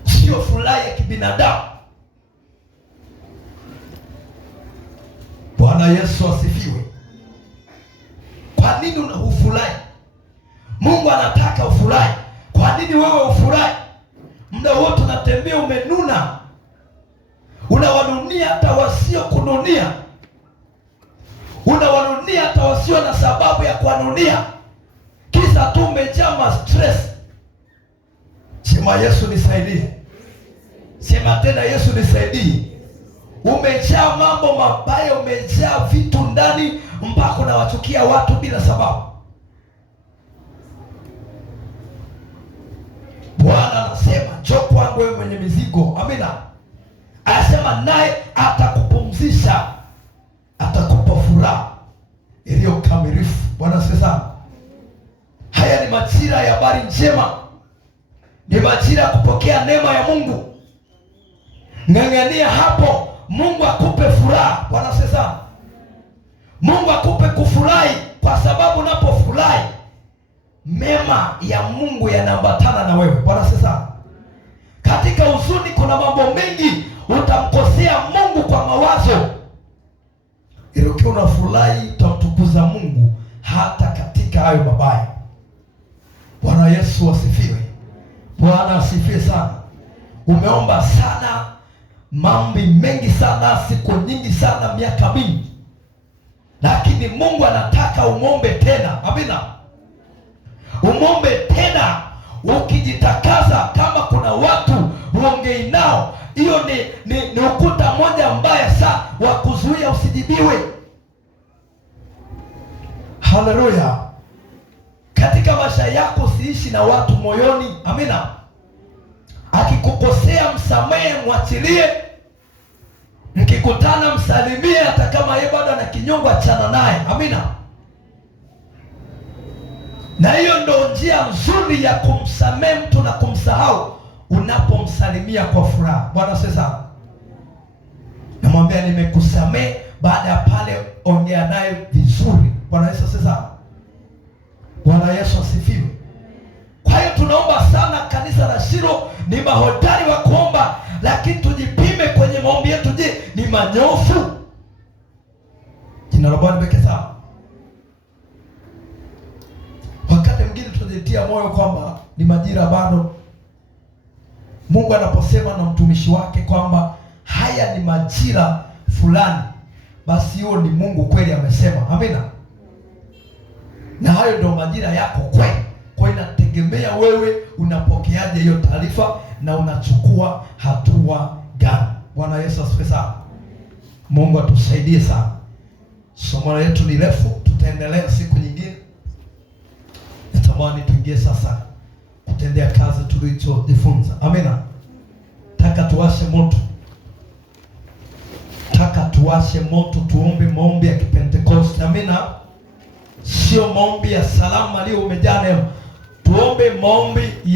Sio furaha ya kibinadamu. Bwana Yesu asifiwe. Kwa nini unafurahi? Mungu anataka ufurahi. Kwa nini wewe ufurahi? Muda wote unatembea umenuna, unawanunia hata wasio kununia, unawanunia hata wasio na sababu ya kuwanunia, kisa tu umejaa stress. Sema Yesu nisaidie. Sema tena Yesu nisaidie. Umejaa mambo mabaya, umejaa vitu ndani mpaka unawachukia watu bila sababu. Bwana anasema njoo kwangu wewe mwenye mizigo. Amina. Anasema naye atakupumzisha, atakupa furaha iliyo kamilifu. Bwana asifiwe sana. Haya ni majira ya habari njema, ni majira ya kupokea neema ya Mungu. Ng'ang'ania hapo, Mungu akupe furaha. Bwana asifiwe sana. Mungu akupe kufurahi, kwa sababu unapofurahi mema ya Mungu yanaambatana na wewe. Bwana asifiwe sana. Katika huzuni kuna mambo mengi utamkosea Mungu kwa mawazo, ili ukiwa unafurahi utamtukuza Mungu hata katika hayo mabaya. Bwana Yesu asifiwe. Bwana asifiwe sana. Umeomba sana, maombi mengi sana, siku nyingi sana, miaka mingi, lakini Mungu anataka umombe tena. Amina, umombe tena ukijitakaza. Kama kuna watu uongei nao, hiyo ni ukuta mmoja mbaya sana wa kuzuia usijibiwe. Haleluya. Katika maisha yako usiishi na watu moyoni. Amina. Akikukosea msamehe, mwachilie. Mkikutana msalimie, hata kama yeye bado ana kinyongo, achana naye. Amina. Na hiyo ndio njia nzuri ya kumsamehe mtu na kumsahau, unapomsalimia kwa furaha. Bwana sasa, namwambia nimekusamehe. Baada ya pale, ongea naye vizuri. Bwana Yesu sasa. Bwana Yesu asifiwe. Kwa hiyo tunaomba sana, kanisa la Shilo ni mahodari wa kuomba, lakini tujipime kwenye maombi yetu. Je, ni manyofu? Jina la Bwana libarikiwe sana. Wakati mwingine tunajitia moyo kwamba ni majira bado. Mungu anaposema na mtumishi wake kwamba haya ni majira fulani, basi hiyo ni Mungu kweli amesema. Amina. Na hayo ndio majira yako kweli. Kwa inategemea wewe unapokeaje hiyo taarifa na unachukua hatua gani. Bwana Yesu asifiwe sana. Mungu atusaidie sana. Somo letu ni refu, tutaendelea siku nyingine. Natamani tuingie sasa kutendea kazi tulichojifunza. Amina. Taka tuwashe moto. Taka tuwashe moto, tuombe maombi ya Kipentekoste. Amina. Sio maombi ya salamu aliyo umejaa neema. Tuombe maombi